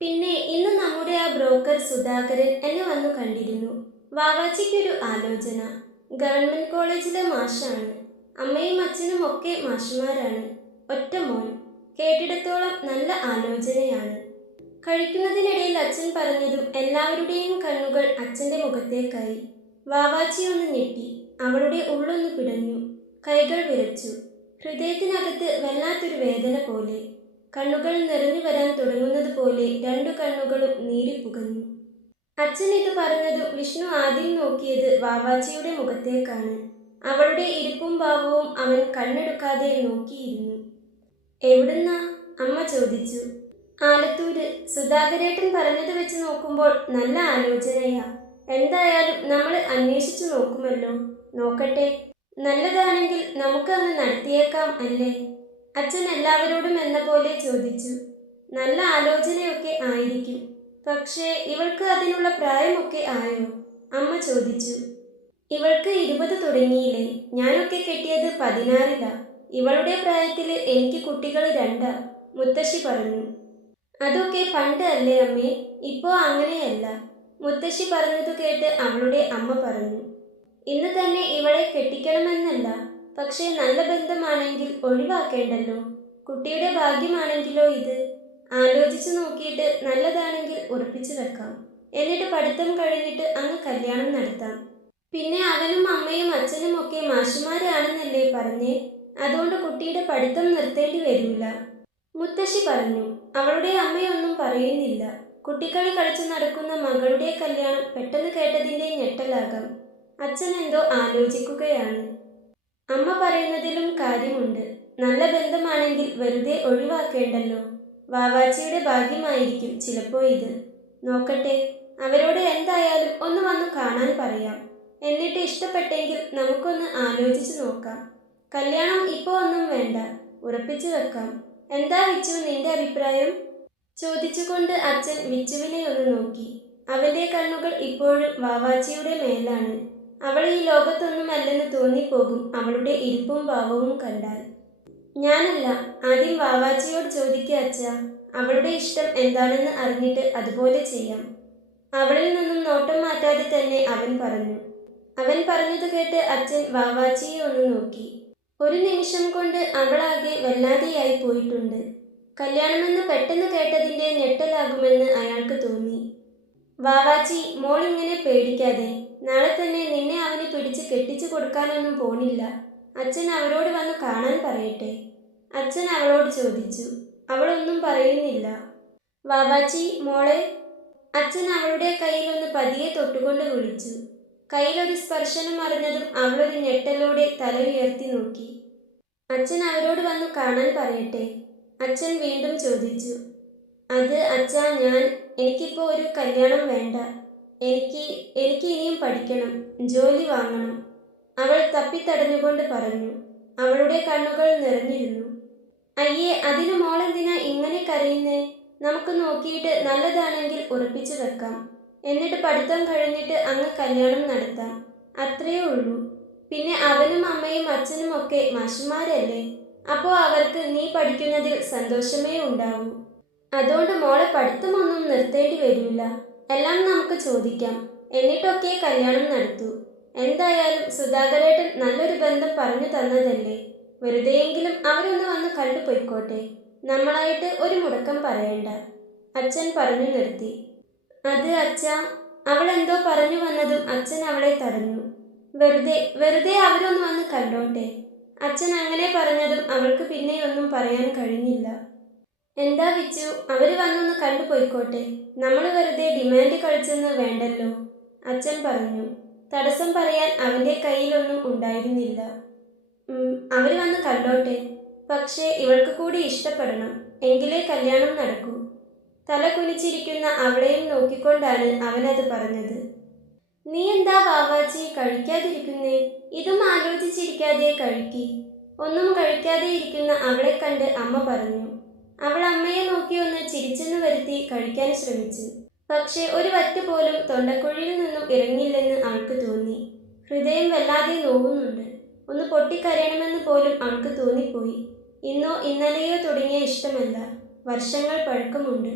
പിന്നെ ഇന്ന് നമ്മുടെ ആ ബ്രോക്കർ സുധാകരൻ എന്നെ വന്നു കണ്ടിരുന്നു. വാവാച്ചിക്കൊരു ആലോചന. ഗവൺമെന്റ് കോളേജിലെ മാഷാണ്. അമ്മയും അച്ഛനും ഒക്കെ മാഷുമാരാണ്. ഒറ്റ മോൻ. കേട്ടിടത്തോളം നല്ല ആലോചനയാണ്. കഴിക്കുന്നതിനിടയിൽ അച്ഛൻ പറഞ്ഞതും എല്ലാവരുടെയും കണ്ണുകൾ അച്ഛന്റെ മുഖത്തേക്കായി. വാവാച്ചി ഒന്ന് ഞെട്ടി. അവളുടെ ഉള്ളൊന്ന് പിടഞ്ഞു. കൈകൾ വിറച്ചു. ഹൃദയത്തിനകത്ത് വല്ലാത്തൊരു വേദന പോലെ. കണ്ണുകൾ നിറഞ്ഞു വരാൻ തുടങ്ങുന്നത് പോലെ രണ്ടു കണ്ണുകളും നീറിപ്പുകഞ്ഞു. അച്ഛൻ ഇത് പറഞ്ഞതും വിഷ്ണു ആദ്യം നോക്കിയത് വാവാച്ചിയുടെ മുഖത്തേക്കാണ്. അവളുടെ ഇരിപ്പും ഭാവവും അവൻ കണ്ണെടുക്കാതെ നോക്കിയിരുന്നു. എവിടുന്നാ? അമ്മ ചോദിച്ചു. ആലത്തൂര്. സുധാകരേട്ടൻ പറഞ്ഞത് വെച്ച് നോക്കുമ്പോൾ നല്ല ആലോചനയാ. എന്തായാലും നമ്മൾ അന്വേഷിച്ചു നോക്കുമല്ലോ. നോക്കട്ടെ. നല്ലതാണെങ്കിൽ നമുക്ക് അങ്ങ് നടത്തിയേക്കാം അല്ലേ? അച്ഛൻ എല്ലാവരോടും എന്ന പോലെ ചോദിച്ചു. നല്ല ആലോചനയൊക്കെ ആയിരിക്കും. പക്ഷേ ഇവൾക്ക് അതിനുള്ള പ്രായമൊക്കെ ആയോ? അമ്മ ചോദിച്ചു. ഇവൾക്ക് 20 തുടങ്ങിയില്ലേ? ഞാനൊക്കെ കെട്ടിയത് 16-ലാ. ഇവളുടെ പ്രായത്തിൽ എനിക്ക് കുട്ടികൾ 2. മുത്തശ്ശി പറഞ്ഞു. അതൊക്കെ പണ്ട് അല്ലേ അമ്മേ? ഇപ്പോ അങ്ങനെയല്ല. മുത്തശ്ശി പറഞ്ഞതു കേട്ട് അവളുടെ അമ്മ പറഞ്ഞു. ഇന്ന് തന്നെ ഇവളെ കെട്ടിക്കണമെന്നല്ല. പക്ഷേ നല്ല ബന്ധമാണെങ്കിൽ ഒഴിവാക്കേണ്ടല്ലോ. കുട്ടിയുടെ ഭാഗ്യമാണെങ്കിലോ ഇത്. ആലോചിച്ചു നോക്കിയിട്ട് നല്ലതാണെങ്കിൽ ഉറപ്പിച്ചു വെക്കാം. എന്നിട്ട് പഠിത്തം കഴിഞ്ഞിട്ട് അങ്ങ് കല്യാണം നടത്താം. പിന്നെ അവനും അമ്മയും അച്ഛനും ഒക്കെ മാഷുമാരാണെന്നല്ലേ പറഞ്ഞേ? അതുകൊണ്ട് കുട്ടിയുടെ പഠിത്തം നിർത്തേണ്ടി വരില്ല. മുത്തശ്ശി പറഞ്ഞു. അവളുടെ അമ്മയൊന്നും പറയുന്നില്ല. കുട്ടിക്കളി കളിച്ചു നടക്കുന്ന മകളുടെ കല്യാണം പെട്ടെന്ന് കേട്ടതിൻ്റെ ഞെട്ടലാകാം. അച്ഛൻ എന്തോ ആലോചിക്കുകയാണ്. അമ്മ പറയുന്നതിലും കാര്യമുണ്ട്. നല്ല ബന്ധമാണെങ്കിൽ വെറുതെ ഒഴിവാക്കേണ്ടല്ലോ. വാവാച്ചിയുടെ ഭാഗ്യമായിരിക്കും ചിലപ്പോ ഇത്. നോക്കട്ടെ. അവരോട് എന്തായാലും ഒന്ന് വന്നു കാണാൻ പറയാം. എന്നിട്ട് ഇഷ്ടപ്പെട്ടെങ്കിൽ നമുക്കൊന്ന് ആലോചിച്ചു നോക്കാം. കല്യാണം ഇപ്പോൾ ഒന്നും വേണ്ട. ഉറപ്പിച്ചു വെക്കാം. എന്താ വിച്ചു നിന്റെ അഭിപ്രായം? ചോദിച്ചുകൊണ്ട് അച്ഛൻ വിച്ചുവിനെ ഒന്ന് നോക്കി. അവന്റെ കണ്ണുകൾ ഇപ്പോഴും വാവാച്ചിയുടെ മേലാണ്. അവൾ ഈ ലോകത്തൊന്നുമല്ലെന്ന് തോന്നിപ്പോകും അവളുടെ ഇരിപ്പും ഭാവവും കണ്ടാൽ. ഞാനല്ല, ആദ്യം വാവാച്ചിയോട് ചോദിക്കുക അച്ഛാ. അവളുടെ ഇഷ്ടം എന്താണെന്ന് അറിഞ്ഞിട്ട് അതുപോലെ ചെയ്യാം. അവളിൽ നിന്നും നോട്ടം മാറ്റാതെ തന്നെ അവൻ പറഞ്ഞു. അവൻ പറഞ്ഞത് കേട്ട് അച്ഛൻ വാവാച്ചിയെ ഒന്ന് നോക്കി. ഒരു നിമിഷം കൊണ്ട് അവളാകെ വല്ലാതെയായി പോയിട്ടുണ്ട്. കല്യാണമെന്ന് പെട്ടെന്ന് കേട്ടതിൻ്റെ ഞെട്ടലാകുമെന്ന് അയാൾക്ക് തോന്നി. വാവാച്ചി, മോൾ ഇങ്ങനെ പേടിക്കാതെ. നാളെ തന്നെ നിന്നെ അവന് പിടിച്ച് കെട്ടിച്ചു കൊടുക്കാനൊന്നും പോണില്ല. അച്ഛൻ അവരോട് വന്ന് കാണാൻ പറയട്ടെ. അച്ഛൻ അവളോട് ചോദിച്ചു. അവളൊന്നും പറയുന്നില്ല. വാവാച്ചി മോളെ. അച്ഛൻ അവളുടെ കയ്യിലൊന്ന് പതിയെ തൊട്ടുകൊണ്ട് വിളിച്ചു. കയ്യിലൊരു സ്പർശനം അറിഞ്ഞതും അവളൊരു ഞെട്ടലോടെ തല ഉയർത്തി നോക്കി. അച്ഛൻ അവരോട് വന്നു കാണാൻ പറയട്ടെ. അച്ഛൻ വീണ്ടും ചോദിച്ചു. അത് അച്ഛാ, എനിക്കിപ്പോൾ ഒരു കല്യാണം വേണ്ട. എനിക്ക് ഇനിയും പഠിക്കണം, ജോലി വാങ്ങണം. അവൾ തപ്പിത്തടഞ്ഞുകൊണ്ട് പറഞ്ഞു. അവളുടെ കണ്ണുകൾ നിറഞ്ഞിരുന്നു. അയ്യേ, അതിന് മോളെന്തിനാ ഇങ്ങനെ കരയുന്നേ? നമുക്ക് നോക്കിയിട്ട് നല്ലതാണെങ്കിൽ ഉറപ്പിച്ചു വെക്കാം. എന്നിട്ട് പഠിത്തം കഴിഞ്ഞിട്ട് അങ്ങ് കല്യാണം നടത്താം. അത്രയേ ഉള്ളൂ. പിന്നെ അവനും അമ്മയും അച്ഛനും ഒക്കെ മാഷുമാരല്ലേ? അപ്പോൾ അവർക്ക് നീ പഠിക്കുന്നതിൽ സന്തോഷമേ ഉണ്ടാവൂ. അതുകൊണ്ട് മോളെ പഠിത്തമൊന്നും നിർത്തേണ്ടി വരില്ല. എല്ലാം നമുക്ക് ചോദിക്കാം. എന്നിട്ടൊക്കെ കല്യാണം നടത്തൂ. എന്തായാലും സുധാകരേട്ടൻ നല്ലൊരു ബന്ധം പറഞ്ഞു തന്നതല്ലേ. വെറുതെയെങ്കിലും അവരൊന്ന് വന്ന് കണ്ടു പൊയ്ക്കോട്ടെ. നമ്മളായിട്ട് ഒരു മുടക്കം പറയണ്ട. അച്ഛൻ പറഞ്ഞു നിർത്തി. അത് അച്ഛാ. അവൾ എന്തോ പറഞ്ഞു വന്നതും അച്ഛൻ അവളെ തടഞ്ഞു. വെറുതെ അവരൊന്ന് വന്ന് കണ്ടോട്ടെ. അച്ഛൻ അങ്ങനെ പറഞ്ഞതും അവൾക്ക് പിന്നെയൊന്നും പറയാൻ കഴിഞ്ഞില്ല. എന്താ വിച്ചു, അവര് വന്നൊന്ന് കണ്ടു പോയിക്കോട്ടെ. നമ്മൾ വെറുതെ ഡിമാൻഡ് കളിച്ചെന്ന് വേണ്ടല്ലോ. അച്ഛൻ പറഞ്ഞു. തടസ്സം പറയാൻ അവന്റെ കയ്യിലൊന്നും ഉണ്ടായിരുന്നില്ല. അവര് വന്ന് കണ്ടോട്ടെ. പക്ഷേ ഇവൾക്ക് കൂടി ഇഷ്ടപ്പെടണം. എങ്കിലേ കല്യാണം നടക്കൂ. തല കുനിച്ചിരിക്കുന്ന അവളെയും നോക്കിക്കൊണ്ടാണ് അവനത് പറഞ്ഞത്. നീ എന്താ വാവാച്ചി കഴിക്കാതിരിക്കുന്നേ? ഇതും ആലോചിച്ചിരിക്കാതെ കഴിക്കി. ഒന്നും കഴിക്കാതെ ഇരിക്കുന്ന അവളെ കണ്ട് അമ്മ പറഞ്ഞു. അവൾ അമ്മയെ നോക്കി ഒന്ന് ചിരിച്ചെന്ന് വരുത്തി കഴിക്കാൻ ശ്രമിച്ചു. പക്ഷേ ഒരു വറ്റ് പോലും തൊണ്ടക്കുഴിയിൽ നിന്നും ഇറങ്ങില്ലെന്ന് അവൾക്ക് തോന്നി. ഹൃദയം വല്ലാതെ നോവുന്നുണ്ട്. ഒന്ന് പൊട്ടിക്കരയണമെന്ന് പോലും അവൾക്ക് തോന്നിപ്പോയി. ഇന്നോ ഇന്നലെയോ തുടങ്ങിയ ഇഷ്ടമല്ല, വർഷങ്ങൾ പഴക്കമുണ്ട്.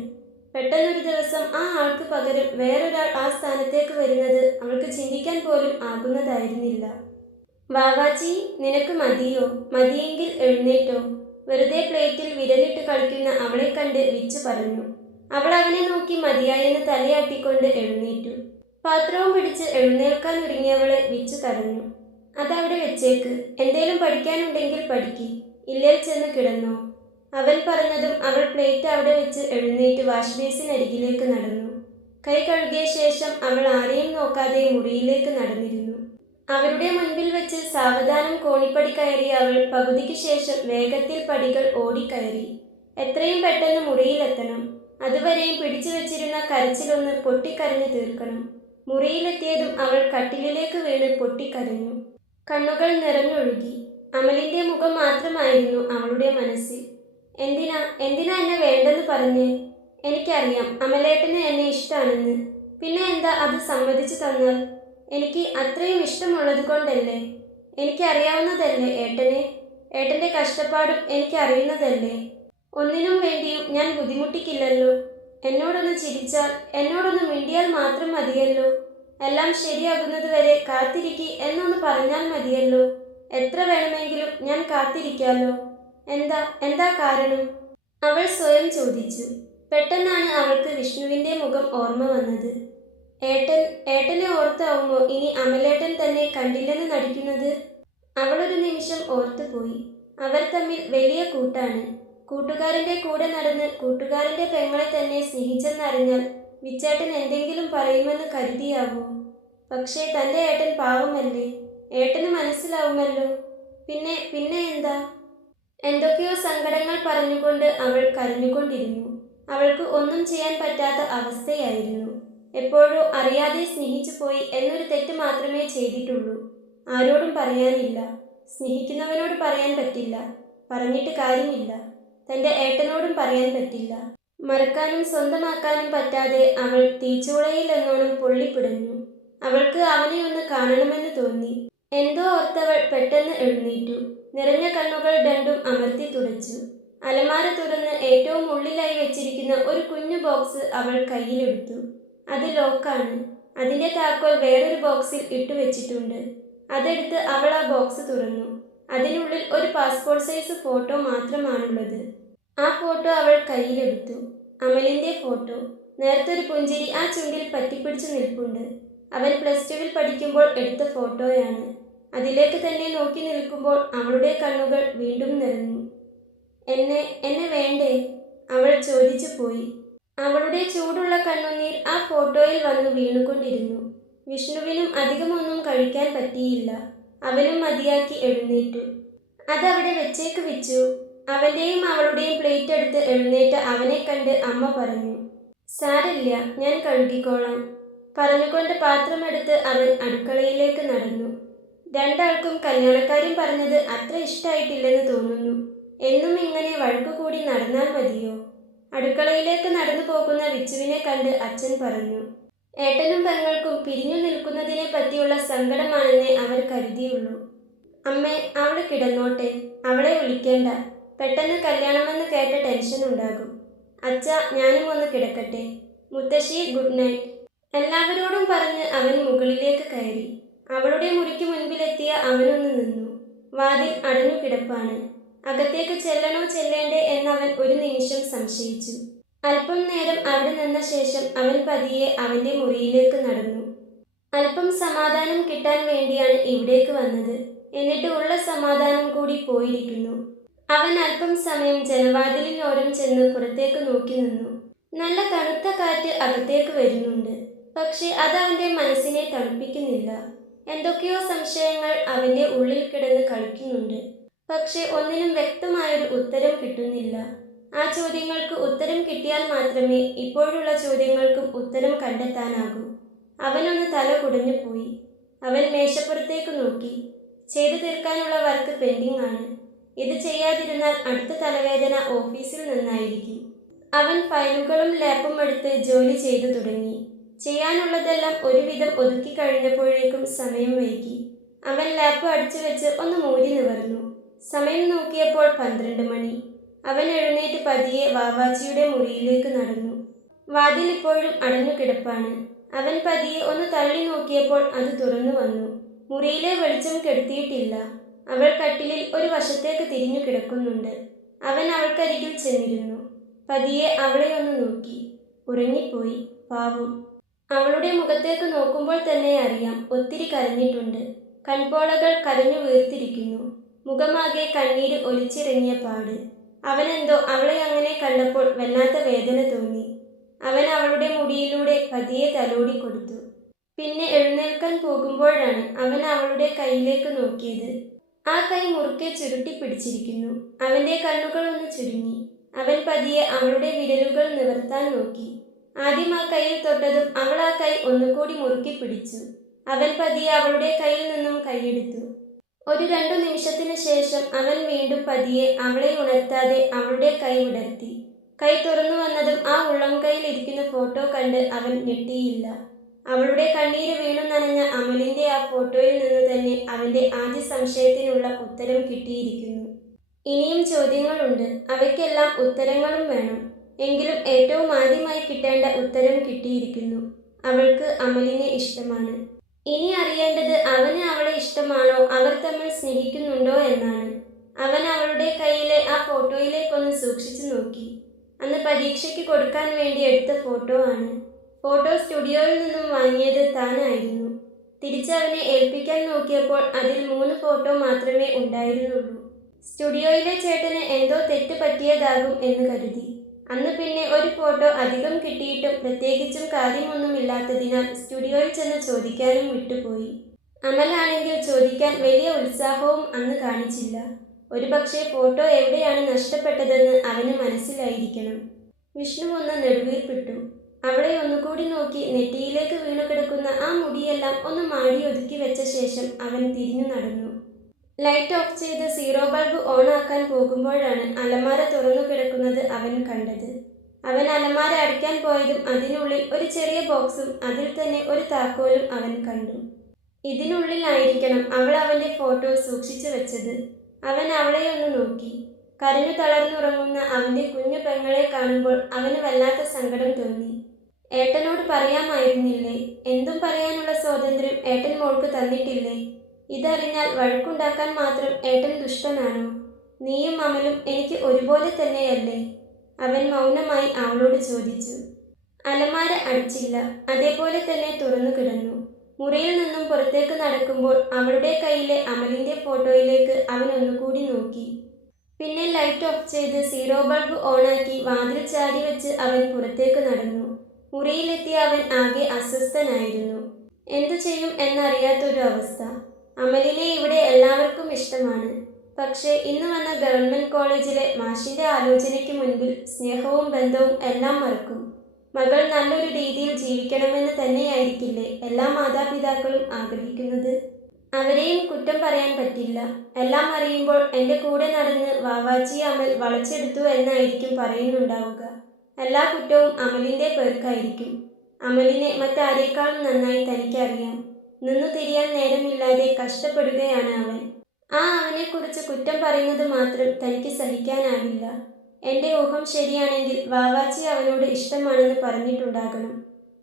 പെട്ടെന്നൊരു ദിവസം ആ ആൾക്ക് പകരം വേറൊരാൾ ആ സ്ഥാനത്തേക്ക് വരുന്നത് അവൾക്ക് ചിന്തിക്കാൻ പോലും ആകുന്നതായിരുന്നില്ല. വാവാച്ചി, നിനക്ക് മതിയോ? മതിയെങ്കിൽ എഴുന്നേറ്റോ? വെറുതെ പ്ലേറ്റിൽ വിരലിട്ട് കളിക്കുന്ന അവളെ കണ്ട് വിച്ചു പറഞ്ഞു. അവൾ അവനെ നോക്കി മതിയായെന്ന് തലയാട്ടിക്കൊണ്ട് എഴുന്നേറ്റു. പാത്രവും പിടിച്ച് എഴുന്നേൽക്കാൻ ഒരുങ്ങിയവളെ വിച്ചു തടഞ്ഞു. അതവിടെ വെച്ചേക്ക്. എന്തേലും പഠിക്കാനുണ്ടെങ്കിൽ പഠിക്ക്. ഇല്ലേൽ ചെന്ന് കിടന്നോ. അവൻ പറഞ്ഞതും അവൾ പ്ലേറ്റ് അവിടെ വെച്ച് എഴുന്നേറ്റ് വാഷ് ബേസിനരികിലേക്ക് നടന്നു. കൈ കഴുകിയ ശേഷം അവൾ ആരെയും നോക്കാതെ മുറിയിലേക്ക് നടന്നിരുന്നു. അവരുടെ മുൻപിൽ വെച്ച് സാവധാനം കോണിപ്പടി കയറിയ അവൾ പകുതിക്ക് ശേഷം വേഗത്തിൽ പടികൾ ഓടിക്കയറി. എത്രയും പെട്ടെന്ന് മുറിയിലെത്തണം. അതുവരെയും പിടിച്ചു വെച്ചിരുന്ന കരച്ചിലൊന്ന് പൊട്ടിക്കരഞ്ഞു തീർക്കണം. മുറിയിലെത്തിയതും അവൾ കട്ടിലിലേക്ക് വീണ് പൊട്ടിക്കരഞ്ഞു. കണ്ണുകൾ നിറഞ്ഞൊഴുകി. അമലിന്റെ മുഖം മാത്രമായിരുന്നു അവളുടെ മനസ്സിൽ. എന്തിനാ എന്നെ വേണ്ടെന്ന് പറഞ്ഞേ? എനിക്കറിയാം അമലേട്ടന് എന്നെ ഇഷ്ടമാണെന്ന്. പിന്നെ എന്താ അത് സമ്മതിച്ചു തന്നാൽ? എനിക്ക് അത്രയും ഇഷ്ടമുള്ളത് കൊണ്ടല്ലേ? എനിക്കറിയാവുന്നതല്ലേ ഏട്ടനെ? ഏട്ടന്റെ കഷ്ടപ്പാടും എനിക്കറിയുന്നതല്ലേ? ഒന്നിനും വേണ്ടിയും ഞാൻ ബുദ്ധിമുട്ടിക്കില്ലല്ലോ. എന്നോടൊന്ന് ചിരിച്ചാൽ, എന്നോടൊന്ന് മിണ്ടിയാൽ മാത്രം മതിയല്ലോ. എല്ലാം ശരിയാകുന്നത് വരെ കാത്തിരിക്കി എന്നൊന്ന് പറഞ്ഞാൽ മതിയല്ലോ. എത്ര വേണമെങ്കിലും ഞാൻ കാത്തിരിക്കാലോ. എന്താ കാരണം? അവൾ സ്വയം ചോദിച്ചു. പെട്ടെന്നാണ് അവൾക്ക് വിഷ്ണുവിന്റെ മുഖം ഓർമ്മ വന്നത്. ഏട്ടനെ ഓർത്താവുമോ ഇനി അമലേട്ടൻ തന്നെ കണ്ടില്ലെന്ന് നടിക്കുന്നത്? അവളൊരു നിമിഷം ഓർത്തുപോയി. അവർ തമ്മിൽ വലിയ കൂട്ടാണ്. കൂട്ടുകാരന്റെ കൂടെ നടന്ന് കൂട്ടുകാരന്റെ പെങ്ങളെ തന്നെ സ്നേഹിച്ചെന്നറിഞ്ഞാൽ വിച്ചേട്ടൻ എന്തെങ്കിലും പറയുമെന്ന് കരുതിയാവോ? പക്ഷേ തന്റെ ഏട്ടൻ പാവമല്ലേ? ഏട്ടന് മനസ്സിലാവുമല്ലോ. പിന്നെ എന്താ? എന്തൊക്കെയോ സങ്കടങ്ങൾ പറഞ്ഞുകൊണ്ട് അവൾ കരഞ്ഞുകൊണ്ടിരുന്നു. അവൾക്ക് ഒന്നും ചെയ്യാൻ പറ്റാത്ത അവസ്ഥയായിരുന്നു. എപ്പോഴോ അറിയാതെ സ്നേഹിച്ചു പോയി എന്നൊരു തെറ്റ് മാത്രമേ ചെയ്തിട്ടുള്ളൂ. ആരോടും പറയാനില്ല. സ്നേഹിക്കുന്നവനോട് പറയാൻ പറ്റില്ല. പറഞ്ഞിട്ട് കാര്യമില്ല. തൻ്റെ ഏട്ടനോടും പറയാൻ പറ്റില്ല. മറക്കാനും സ്വന്തമാക്കാനും പറ്റാതെ അവൾ തീച്ചൂളയിൽ എന്നോണം പൊള്ളിപ്പിടഞ്ഞു. അവൾക്ക് അവനെ ഒന്ന് കാണണമെന്ന് തോന്നി. എന്തോ ഓർത്തവൾ പെട്ടെന്ന് എഴുന്നേറ്റു. നിറഞ്ഞ കണ്ണുകൾ രണ്ടും അമർത്തി തുടച്ചു. അലമാര തുറന്ന് ഏറ്റവും ഉള്ളിലായി വെച്ചിരിക്കുന്ന ഒരു കുഞ്ഞു ബോക്സ് അവൾ കയ്യിലെടുത്തു. അത് ലോക്കാണ്. അതിന്റെ താക്കോൽ വേറൊരു ബോക്സിൽ ഇട്ടുവെച്ചിട്ടുണ്ട്. അതെടുത്ത് അവൾ ആ ബോക്സ് തുറന്നു. അതിനുള്ളിൽ ഒരു പാസ്പോർട്ട് സൈസ് ഫോട്ടോ മാത്രമാണുള്ളത്. ആ ഫോട്ടോ അവൾ കയ്യിലെടുത്തു. അമലിന്റെ ഫോട്ടോ. നേർത്തൊരു പുഞ്ചിരി ആ ചുണ്ടിൽ പറ്റിപ്പിടിച്ചു നിൽപ്പുണ്ട്. അവൻ +2 പഠിക്കുമ്പോൾ എടുത്ത ഫോട്ടോയാണ്. അതിലേക്ക് തന്നെ നോക്കി നിൽക്കുമ്പോൾ അവളുടെ കണ്ണുകൾ വീണ്ടും നിറഞ്ഞു. എന്നെ വേണ്ടേ? അവൾ ചോദിച്ചു പോയി. അവളുടെ ചൂടുള്ള കണ്ണുനീർ ആ ഫോട്ടോയിൽ വന്നു വീണുകൊണ്ടിരുന്നു. വിഷ്ണുവിനും അധികമൊന്നും കഴിക്കാൻ പറ്റിയില്ല. അവനും മതിയാക്കി എഴുന്നേറ്റു. അതവിടെ വെച്ചേക്ക് വിച്ചു. അവന്റെയും അവളുടെയും പ്ലേറ്റ് എടുത്ത് എഴുന്നേറ്റ അവനെ കണ്ട് അമ്മ പറഞ്ഞു. സാരല്ല, ഞാൻ കഴുകിക്കോളാം. പറഞ്ഞുകൊണ്ട് പാത്രമെടുത്ത് അവൻ അടുക്കളയിലേക്ക് നടന്നു. രണ്ടാൾക്കും കല്യാണക്കാരും പറഞ്ഞത് അത്ര ഇഷ്ടായിട്ടില്ലെന്ന് തോന്നുന്നു. എന്നും ഇങ്ങനെ വഴക്കുകൂടി നടന്നാൽ മതിയോ? അടുക്കളയിലേക്ക് നടന്നു പോകുന്ന വിച്ചുവിനെ കണ്ട് അച്ഛൻ പറഞ്ഞു. ഏട്ടനും പെങ്ങൾക്കും പിരിഞ്ഞു നിൽക്കുന്നതിനെ പറ്റിയുള്ള സങ്കടമാണെന്നേ അവർ കരുതിയുള്ളൂ. അമ്മേ, അവള് കിടന്നോട്ടെ. അവളെ വിളിക്കേണ്ട. പെട്ടെന്ന് കല്യാണമെന്ന് കേട്ട ടെൻഷൻ ഉണ്ടാകും. അച്ഛ, ഞാനും ഒന്ന് കിടക്കട്ടെ. മുത്തശ്ശി, ഗുഡ് നൈറ്റ്. എല്ലാവരോടും പറഞ്ഞ് അവൻ മുകളിലേക്ക് കയറി. അവളുടെ മുറിക്ക് മുൻപിലെത്തിയ അവനൊന്ന് നിന്നു. വാതിൽ അടഞ്ഞു കിടപ്പാണ്. അകത്തേക്ക് ചെല്ലണോ ചെല്ലേണ്ടേ എന്നവൻ ഒരു നിമിഷം സംശയിച്ചു. അല്പം നേരം അവിടെ നിന്ന ശേഷം അവൻ പതിയെ അവന്റെ മുറിയിലേക്ക് നടന്നു. അല്പം സമാധാനം കിട്ടാൻ വേണ്ടിയാണ് ഇവിടേക്ക് വന്നത്. എന്നിട്ട് ഉള്ള സമാധാനം കൂടി പോയിരിക്കുന്നു. അവൻ അല്പം സമയം ജനവാതിലിനോരം ചെന്ന് പുറത്തേക്ക് നോക്കി നിന്നു. നല്ല തണുത്ത കാറ്റ് അകത്തേക്ക് വരുന്നുണ്ട്. പക്ഷെ അത് അവന്റെ മനസ്സിനെ തണുപ്പിക്കുന്നില്ല. എന്തൊക്കെയോ സംശയങ്ങൾ അവന്റെ ഉള്ളിൽ കിടന്ന് കളിക്കുന്നുണ്ട്. പക്ഷെ ഒന്നിനും വ്യക്തമായൊരു ഉത്തരം കിട്ടുന്നില്ല. ആ ചോദ്യങ്ങൾക്ക് ഉത്തരം കിട്ടിയാൽ മാത്രമേ ഇപ്പോഴുള്ള ചോദ്യങ്ങൾക്കും ഉത്തരം കണ്ടെത്താനാകൂ. അവനൊന്ന് തല കുടഞ്ഞു പോയി. അവൻ മേശപ്പുറത്തേക്ക് നോക്കി. ചെയ്തു തീർക്കാനുള്ള വർക്ക് പെൻഡിംഗ് ആണ്. ഇത് ചെയ്യാതിരുന്നാൽ അടുത്ത തലവേദന ഓഫീസിൽ നിന്നായിരിക്കും. അവൻ ഫയലുകളും ലാപ്പും എടുത്ത് ജോലി ചെയ്തു തുടങ്ങി. ചെയ്യാനുള്ളതെല്ലാം ഒരുവിധം ഒതുക്കി കഴിഞ്ഞപ്പോഴേക്കും സമയം വൈകി. അവൻ ലാപ്പ് അടിച്ചു വെച്ച് ഒന്ന് മൂടി നിവർന്നു. സമയം നോക്കിയപ്പോൾ 12 മണി. അവൻ എഴുന്നേറ്റ് പതിയെ വാവാച്ചിയുടെ മുറിയിലേക്ക് നടന്നു. വാതിൽ ഇപ്പോഴും അടഞ്ഞു കിടപ്പാണ്. അവൻ പതിയെ ഒന്ന് തള്ളി നോക്കിയപ്പോൾ അത് തുറന്നു വന്നു. മുറിയിലെ വെളിച്ചം കെടുത്തിയിട്ടില്ല. അവൾ കട്ടിലിൽ ഒരു വശത്തേക്ക് തിരിഞ്ഞു കിടക്കുന്നുണ്ട്. അവൻ അവൾക്കരികിൽ ചെന്നിരുന്നു. പതിയെ അവളെ ഒന്ന് നോക്കി. ഉറങ്ങിപ്പോയി. പാവം. അവളുടെ മുഖത്തേക്ക് നോക്കുമ്പോൾ തന്നെ അറിയാം ഒത്തിരി കരഞ്ഞിട്ടുണ്ട്. കൺപോളകൾ കരഞ്ഞു വീർത്തിരിക്കുന്നു. മുഖമാകെ കണ്ണീര് ഒലിച്ചിറങ്ങിയ പാട്. അവനെന്തോ അവളെ അങ്ങനെ കണ്ടപ്പോൾ വല്ലാത്ത വേദന തോന്നി. അവൻ അവളുടെ മുടിയിലൂടെ പതിയെ തലോടി കൊടുത്തു. പിന്നെ എഴുന്നേൽക്കാൻ പോകുമ്പോഴാണ് അവൻ അവളുടെ കൈയിലേക്ക് നോക്കിയത്. ആ കൈ മുറുക്കെ ചുരുട്ടി പിടിച്ചിരിക്കുന്നു. അവന്റെ കണ്ണുകൾ ഒന്ന് ചുരുങ്ങി. അവൻ പതിയെ അവളുടെ വിരലുകൾ നിവർത്താൻ നോക്കി. ആദ്യം ആ കൈയിൽ തൊട്ടതും അവൾ ആ കൈ ഒന്നുകൂടി മുറുക്കി പിടിച്ചു. അവൻ പതിയെ അവളുടെ കയ്യിൽ നിന്നും കൈയെടുത്തു. ഒരു 2 നിമിഷത്തിനു ശേഷം അവൻ വീണ്ടും പതിയെ അവളെ ഉണർത്താതെ അവളുടെ കൈ വിടർത്തി. കൈ തുറന്നു വന്നതും ആ ഉള്ളം കൈയിൽ ഇരിക്കുന്ന ഫോട്ടോ കണ്ട് അവൻ ഞെട്ടിയില്ല. അവളുടെ കണ്ണീര് വീണു നനഞ്ഞ അമലിന്റെ ആ ഫോട്ടോയിൽ നിന്ന് തന്നെ അവന്റെ ആദ്യ സംശയത്തിനുള്ള ഉത്തരം കിട്ടിയിരിക്കുന്നു. ഇനിയും ചോദ്യങ്ങളുണ്ട്. അവയ്ക്കെല്ലാം ഉത്തരങ്ങളും വേണം. എങ്കിലും ഏറ്റവും ആദ്യമായി കിട്ടേണ്ട ഉത്തരം കിട്ടിയിരിക്കുന്നു. അവൾക്ക് അമലിനെ ഇഷ്ടമാണ്. ഇനി അറിയേണ്ടത് അവന് അവളെ ഇഷ്ടമാണോ, അവർ തമ്മിൽ സ്നേഹിക്കുന്നുണ്ടോ എന്നാണ്. അവൻ അവളുടെ കയ്യിലെ ആ ഫോട്ടോയിലേക്കൊന്ന് സൂക്ഷിച്ചു നോക്കി. അന്ന് പരീക്ഷയ്ക്ക് കൊടുക്കാൻ വേണ്ടി എടുത്ത ഫോട്ടോ ആണ്. ഫോട്ടോ സ്റ്റുഡിയോയിൽ നിന്നും വാങ്ങിയത് താനായിരുന്നു. തിരിച്ചവനെ ഏൽപ്പിക്കാൻ നോക്കിയപ്പോൾ അതിൽ 3 ഫോട്ടോ മാത്രമേ ഉണ്ടായിരുന്നുള്ളൂ. സ്റ്റുഡിയോയിലെ ചേട്ടന് എന്തോ തെറ്റ് പറ്റിയതാകും എന്ന് കരുതി. അന്ന് പിന്നെ ഒരു ഫോട്ടോ അധികം കിട്ടിയിട്ടും പ്രത്യേകിച്ചും കാര്യമൊന്നുമില്ലാത്തതിനാൽ സ്റ്റുഡിയോയിൽ ചെന്ന് ചോദിക്കാനും വിട്ടുപോയി. അമലാണെങ്കിൽ ചോദിക്കാൻ വലിയ ഉത്സാഹവും അന്ന് കാണിച്ചില്ല. ഒരുപക്ഷെ ഫോട്ടോ എവിടെയാണ് നഷ്ടപ്പെട്ടതെന്ന് അവന് മനസ്സിലായിരിക്കണം. വിഷ്ണു ഒന്ന് നെടുവീർപ്പിട്ടു. അവളെ ഒന്നുകൂടി നോക്കി നെറ്റിയിലേക്ക് വീണുകിടക്കുന്ന ആ മുടിയെല്ലാം ഒന്ന് മാടി ഒതുക്കി വെച്ച ശേഷം അവൻ തിരിഞ്ഞു നടന്നു. ലൈറ്റ് ഓഫ് ചെയ്ത് സീറോ ബൾബ് ഓൺ ആക്കാൻ പോകുമ്പോഴാണ് അലമാര തുറന്നു കിടക്കുന്നത് അവൻ കണ്ടത്. അവൻ അലമാര അടയ്ക്കാൻ പോയതും അതിനുള്ളിൽ ഒരു ചെറിയ ബോക്സും അതിൽ തന്നെ ഒരു താക്കോലും അവൻ കണ്ടു. ഇതിനുള്ളിലായിരിക്കണം അവൾ അവന്റെ ഫോട്ടോ സൂക്ഷിച്ചു വെച്ചത്. അവൻ അവളെ ഒന്ന് നോക്കി. കരഞ്ഞു തളർന്നുറങ്ങുന്ന അവന്റെ കുഞ്ഞു പെങ്ങളെ കാണുമ്പോൾ അവന് വല്ലാത്ത സങ്കടം തോന്നി. ഏട്ടനോട് പറയാമായിരുന്നില്ലേ? എന്തും പറയാനുള്ള സ്വാതന്ത്ര്യം ഏട്ടൻ മോൾക്ക് തന്നിട്ടില്ലേ? ഇതറിഞ്ഞാൽ വഴക്കുണ്ടാക്കാൻ മാത്രം ഏട്ടൻ ദുഷ്ടനാണോ? നീയും അമലും എനിക്ക് ഒരുപോലെ തന്നെയല്ലേ? അവൻ മൗനമായി അവളോട് ചോദിച്ചു. അലമാര അടച്ചില്ല. അതേപോലെ തന്നെ തുറന്നു കിടന്നു. മുറിയിൽ നിന്നും പുറത്തേക്ക് നടക്കുമ്പോൾ അവളുടെ കയ്യിലെ അമലിന്റെ ഫോട്ടോയിലേക്ക് അവൻ ഒന്നുകൂടി നോക്കി. പിന്നെ ലൈറ്റ് ഓഫ് ചെയ്ത് സീറോ ബൾബ് ഓണാക്കി വാതിൽ ചാരി വെച്ച് അവൻ പുറത്തേക്ക് നടന്നു. മുറിയിലെത്തിയ അവൻ ആകെ അസ്വസ്ഥനായിരുന്നു. എന്തു ചെയ്യും എന്നറിയാത്തൊരു അവസ്ഥ. അമലിനെ ഇവിടെ എല്ലാവർക്കും ഇഷ്ടമാണ്. പക്ഷേ ഇന്ന് വന്ന ഗവൺമെന്റ് കോളേജിലെ മാഷിന്റെ ആലോചനയ്ക്ക് മുൻപിൽ സ്നേഹവും ബന്ധവും എല്ലാം മറക്കും. മകൾ നല്ലൊരു രീതിയിൽ ജീവിക്കണമെന്ന് തന്നെയായിരിക്കില്ലേ എല്ലാ മാതാപിതാക്കളും ആഗ്രഹിക്കുന്നത്? അവരെയും കുറ്റം പറയാൻ പറ്റില്ല. എല്ലാം അറിയുമ്പോൾ എൻ്റെ കൂടെ നടന്ന് വാവാച്ചി അമൽ വളച്ചെടുത്തു എന്നായിരിക്കും പറയുന്നുണ്ടാവുക. എല്ലാ കുറ്റവും അമലിൻ്റെ പേർക്കായിരിക്കും. അമലിനെ മറ്റാരേക്കാളും നന്നായി തനിക്കറിയാം. നിന്നു തിരിയാൻ നേരമില്ലാതെ കഷ്ടപ്പെടുകയാണ് അവൻ. ആ അവനെക്കുറിച്ച് കുറ്റം പറയുന്നത് മാത്രം തനിക്ക് സഹിക്കാനാവില്ല. എൻ്റെ ഊഹം ശരിയാണെങ്കിൽ വാവാച്ചി അവനോട് ഇഷ്ടമാണെന്ന് പറഞ്ഞിട്ടുണ്ടാകണം.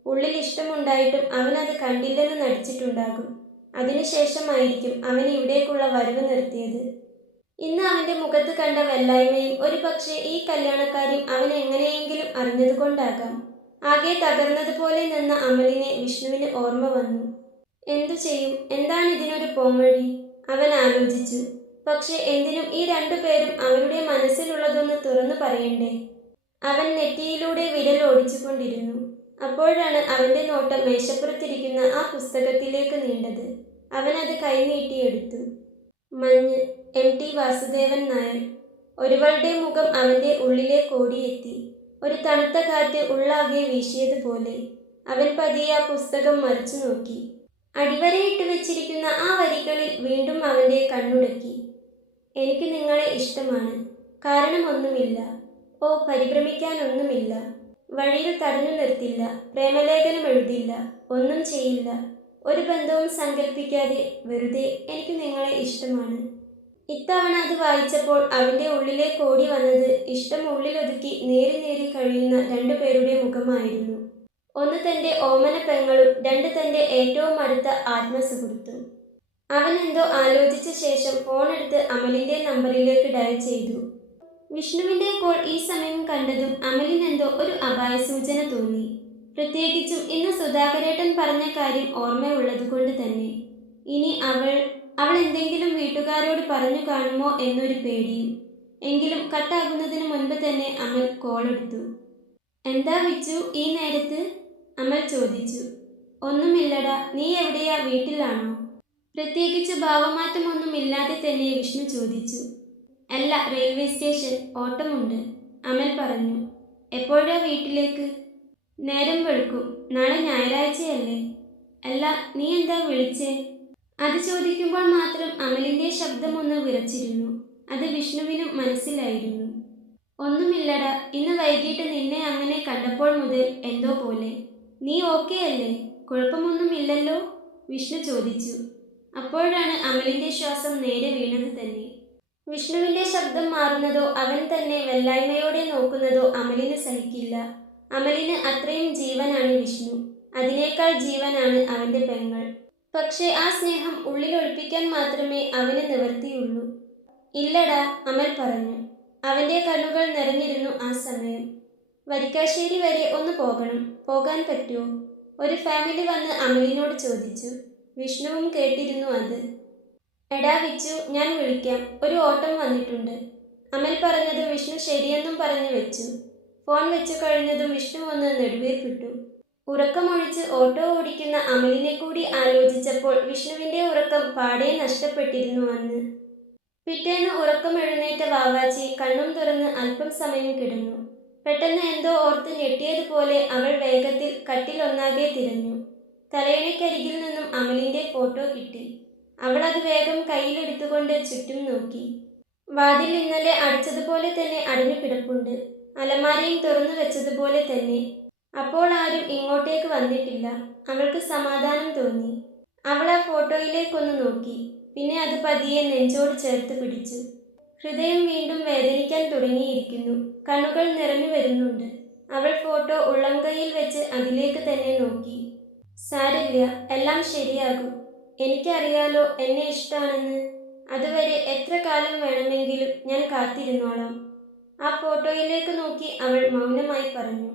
ഉള്ളിൽ ഇഷ്ടമുണ്ടായിട്ടും അവനത് കണ്ടില്ലെന്ന് നടിച്ചിട്ടുണ്ടാകും. അതിനുശേഷമായിരിക്കും അവൻ ഇവിടേക്കുള്ള വരവ് നിർത്തിയത്. ഇന്ന് അവൻ്റെ മുഖത്ത് കണ്ട വെല്ലായ്മയും ഒരുപക്ഷെ ഈ കല്യാണക്കാര്യം അവൻ എങ്ങനെയെങ്കിലും അറിഞ്ഞതുകൊണ്ടാകാം. ആകെ തകർന്നതുപോലെ നിന്ന അമലിനെ വിഷ്ണുവിന് ഓർമ്മ വന്നു. എന്തു ചെയ്യും? എന്താണ് ഇതിനൊരു പോംവഴി? അവൻ ആലോചിച്ചു. പക്ഷെ എന്തിനും ഈ 2 പേരും അവരുടെ മനസ്സിലുള്ളതൊന്ന് തുറന്നു പറയണ്ടേ? അവൻ നെറ്റിയിലൂടെ വിരൽ ഓടിച്ചുകൊണ്ടിരുന്നു. അപ്പോഴാണ് അവന്റെ നോട്ടം മേശപ്പുറത്തിരിക്കുന്ന ആ പുസ്തകത്തിലേക്ക് നീണ്ടത്. അവനത് കൈനീട്ടിയെടുത്തു. മഞ്ഞ്. MT വാസുദേവൻ നായർ. ഒരുവളുടെ മുഖം അവന്റെ ഉള്ളിലേക്ക് ഓടിയെത്തി. ഒരു തണുത്ത കാറ്റ് ഉള്ളാകെ വീശിയതുപോലെ. അവൻ പതിയെ ആ പുസ്തകം മറിച്ചു നോക്കി. അടിവരയിട്ട് വെച്ചിരിക്കുന്ന ആ വരികളിൽ വീണ്ടും അവന്റെ കണ്ണുടക്കി. എനിക്ക് നിങ്ങളെ ഇഷ്ടമാണ്. കാരണമൊന്നുമില്ല. ഓ, പരിഭ്രമിക്കാനൊന്നുമില്ല. വഴിയിൽ തടഞ്ഞു നിർത്തില്ല. പ്രേമലേഖനം എഴുതില്ല. ഒന്നും ചെയ്യില്ല. ഒരു ബന്ധവും സങ്കല്പിക്കാതെ വെറുതെ എനിക്ക് നിങ്ങളെ ഇഷ്ടമാണ്. ഇത്തവണ അത് വായിച്ചപ്പോൾ അവൻ്റെ ഉള്ളിലേക്ക് ഓടി വന്നത് ഇഷ്ടം ഉള്ളിലൊതുക്കി നേരി നേരി കഴിയുന്ന രണ്ടുപേരുടെ മുഖമായിരുന്നു. ഒന്ന് തൻ്റെ ഓമന പെങ്ങളും രണ്ട് തൻ്റെ ഏറ്റവും അടുത്ത ആത്മസുഹൃത്തും. അവൻ എന്തോ ആലോചിച്ച ശേഷം ഫോണെടുത്ത് അമലിൻ്റെ നമ്പറിലേക്ക് ഡയൽ ചെയ്തു. വിഷ്ണുവിൻ്റെ കോൾ ഈ സമയം കണ്ടതും അമലിനെന്തോ ഒരു അപായസൂചന തോന്നി. പ്രത്യേകിച്ചും ഇന്ന് സുധാകരേട്ടൻ പറഞ്ഞ കാര്യം ഓർമ്മയുള്ളതുകൊണ്ട് തന്നെ. ഇനി അവൾ എന്തെങ്കിലും വീട്ടുകാരോട് പറഞ്ഞു കാണുമോ എന്നൊരു പേടിയും. എങ്കിലും കട്ടാകുന്നതിന് മുൻപ് തന്നെ അമൽ കോൾ എടുത്തു. എന്താ വിച്ചു ഈ നേരത്ത്? അമൽ ചോദിച്ചു. ഒന്നുമില്ലടാ, നീ എവിടെയാ, വീട്ടിലാണോ? പ്രത്യേകിച്ച് ഭാവമാറ്റമൊന്നുമില്ലാതെ തന്നെ വിഷ്ണു ചോദിച്ചു. അല്ല, റെയിൽവേ സ്റ്റേഷൻ, ഓട്ടമുണ്ട്, അമൽ പറഞ്ഞു. എപ്പോഴാ വീട്ടിലേക്ക്? നേരം വെളുക്കും, നാളെ ഞായറാഴ്ചയല്ലേ. അല്ല, നീ എന്താ വിളിച്ചേ? അത് ചോദിക്കുമ്പോൾ മാത്രം അമലിൻ്റെ ശബ്ദമൊന്ന് വിറച്ചിരുന്നു. അത് വിഷ്ണുവിനും മനസ്സിലായിരുന്നു. ഒന്നുമില്ലടാ, ഇന്ന് വൈകിട്ട് നിന്നെ അങ്ങനെ കണ്ടപ്പോൾ മുതൽ എന്തോ പോലെ. നീ ഓക്കെ അല്ലേ? കുഴപ്പമൊന്നുമില്ലല്ലോ? വിഷ്ണു ചോദിച്ചു. അപ്പോഴാണ് അമലിൻ്റെ ശ്വാസം നേരെ വീണത് തന്നെ. വിഷ്ണുവിൻ്റെ ശബ്ദം മാറുന്നതോ അവൻ തന്നെ വെല്ലായ്മയോടെ നോക്കുന്നതോ അമലിന് സഹിക്കില്ല. അമലിന് അത്രയും ജീവനാണ് വിഷ്ണു. അതിനേക്കാൾ ജീവനാണ് അവൻ്റെ പെങ്ങൾ. പക്ഷേ ആ സ്നേഹം ഉള്ളിലൊളിപ്പിക്കാൻ മാത്രമേ അവന് നിവർത്തിയുള്ളൂ. ഇല്ലടാ, അമൽ പറഞ്ഞു. അവൻ്റെ കണ്ണുകൾ നിറഞ്ഞിരുന്നു ആ സമയം. വരിക്കാശ്ശേരി വരെ ഒന്ന് പോകണം, പോകാൻ പറ്റുമോ? ഒരു ഫാമിലി വന്ന് അമലിനോട് ചോദിച്ചു. വിഷ്ണുവും കേട്ടിരുന്നു അത്. എടാ വിച്ചു, ഞാൻ വിളിക്കാം, ഒരു ഓട്ടം വന്നിട്ടുണ്ട്. അമൽ പറഞ്ഞതും വിഷ്ണു ശരിയെന്നും പറഞ്ഞു വെച്ചു. ഫോൺ വെച്ചു കഴിഞ്ഞതും വിഷ്ണു ഒന്ന് നെടുവീർപ്പിട്ടു. ഉറക്കമൊഴിച്ച് ഓട്ടോ ഓടിക്കുന്ന അമലിനെ കൂടി ആലോചിച്ചപ്പോൾ വിഷ്ണുവിൻ്റെ ഉറക്കം പാടെ നഷ്ടപ്പെട്ടിരുന്നു അന്ന്. പിറ്റേന്ന് ഉറക്കമെഴുന്നേറ്റ വാവാച്ചി കണ്ണും തുറന്ന് അല്പം സമയം കിടന്നു. പെട്ടെന്ന് എന്തോ ഓർത്ത് ഞെട്ടിയതുപോലെ അവൾ വേഗത്തിൽ കട്ടിലൊന്നാകെ തിരഞ്ഞു. തലയണയ്ക്കരികിൽ നിന്നും അമലിൻ്റെ ഫോട്ടോ കിട്ടി. അവൾ അത് വേഗം കയ്യിലെടുത്തുകൊണ്ട് ചുറ്റും നോക്കി. വാതിൽ ഇന്നലെ അടച്ചതുപോലെ തന്നെ അടഞ്ഞു കിടപ്പുണ്ട്. അലമാരയും തുറന്നു വെച്ചതുപോലെ തന്നെ. അപ്പോൾ ആരും ഇങ്ങോട്ടേക്ക് വന്നിട്ടില്ല. അവൾക്ക് സമാധാനം തോന്നി. അവൾ ആ ഫോട്ടോയിലേക്കൊന്ന് നോക്കി. പിന്നെ അത് പതിയെ നെഞ്ചോട് ചേർത്ത് പിടിച്ചു. ഹൃദയം വീണ്ടും വേദനിക്കാൻ തുടങ്ങിയിരിക്കുന്നു. കണ്ണുകൾ നിറഞ്ഞു വരുന്നുണ്ട്. അവൾ ഫോട്ടോ ഉള്ളംകൈയിൽ വെച്ച് അതിലേക്ക് തന്നെ നോക്കി. സാരില്ല, എല്ലാം ശരിയാകും. എനിക്കറിയാലോ എന്നെ ഇഷ്ടാണെന്ന്. അതുവരെ എത്ര കാലം വേണമെങ്കിലും ഞാൻ കാത്തിരുന്നോളാം. ആ ഫോട്ടോയിലേക്ക് നോക്കി അവൾ മൗനമായി പറഞ്ഞു.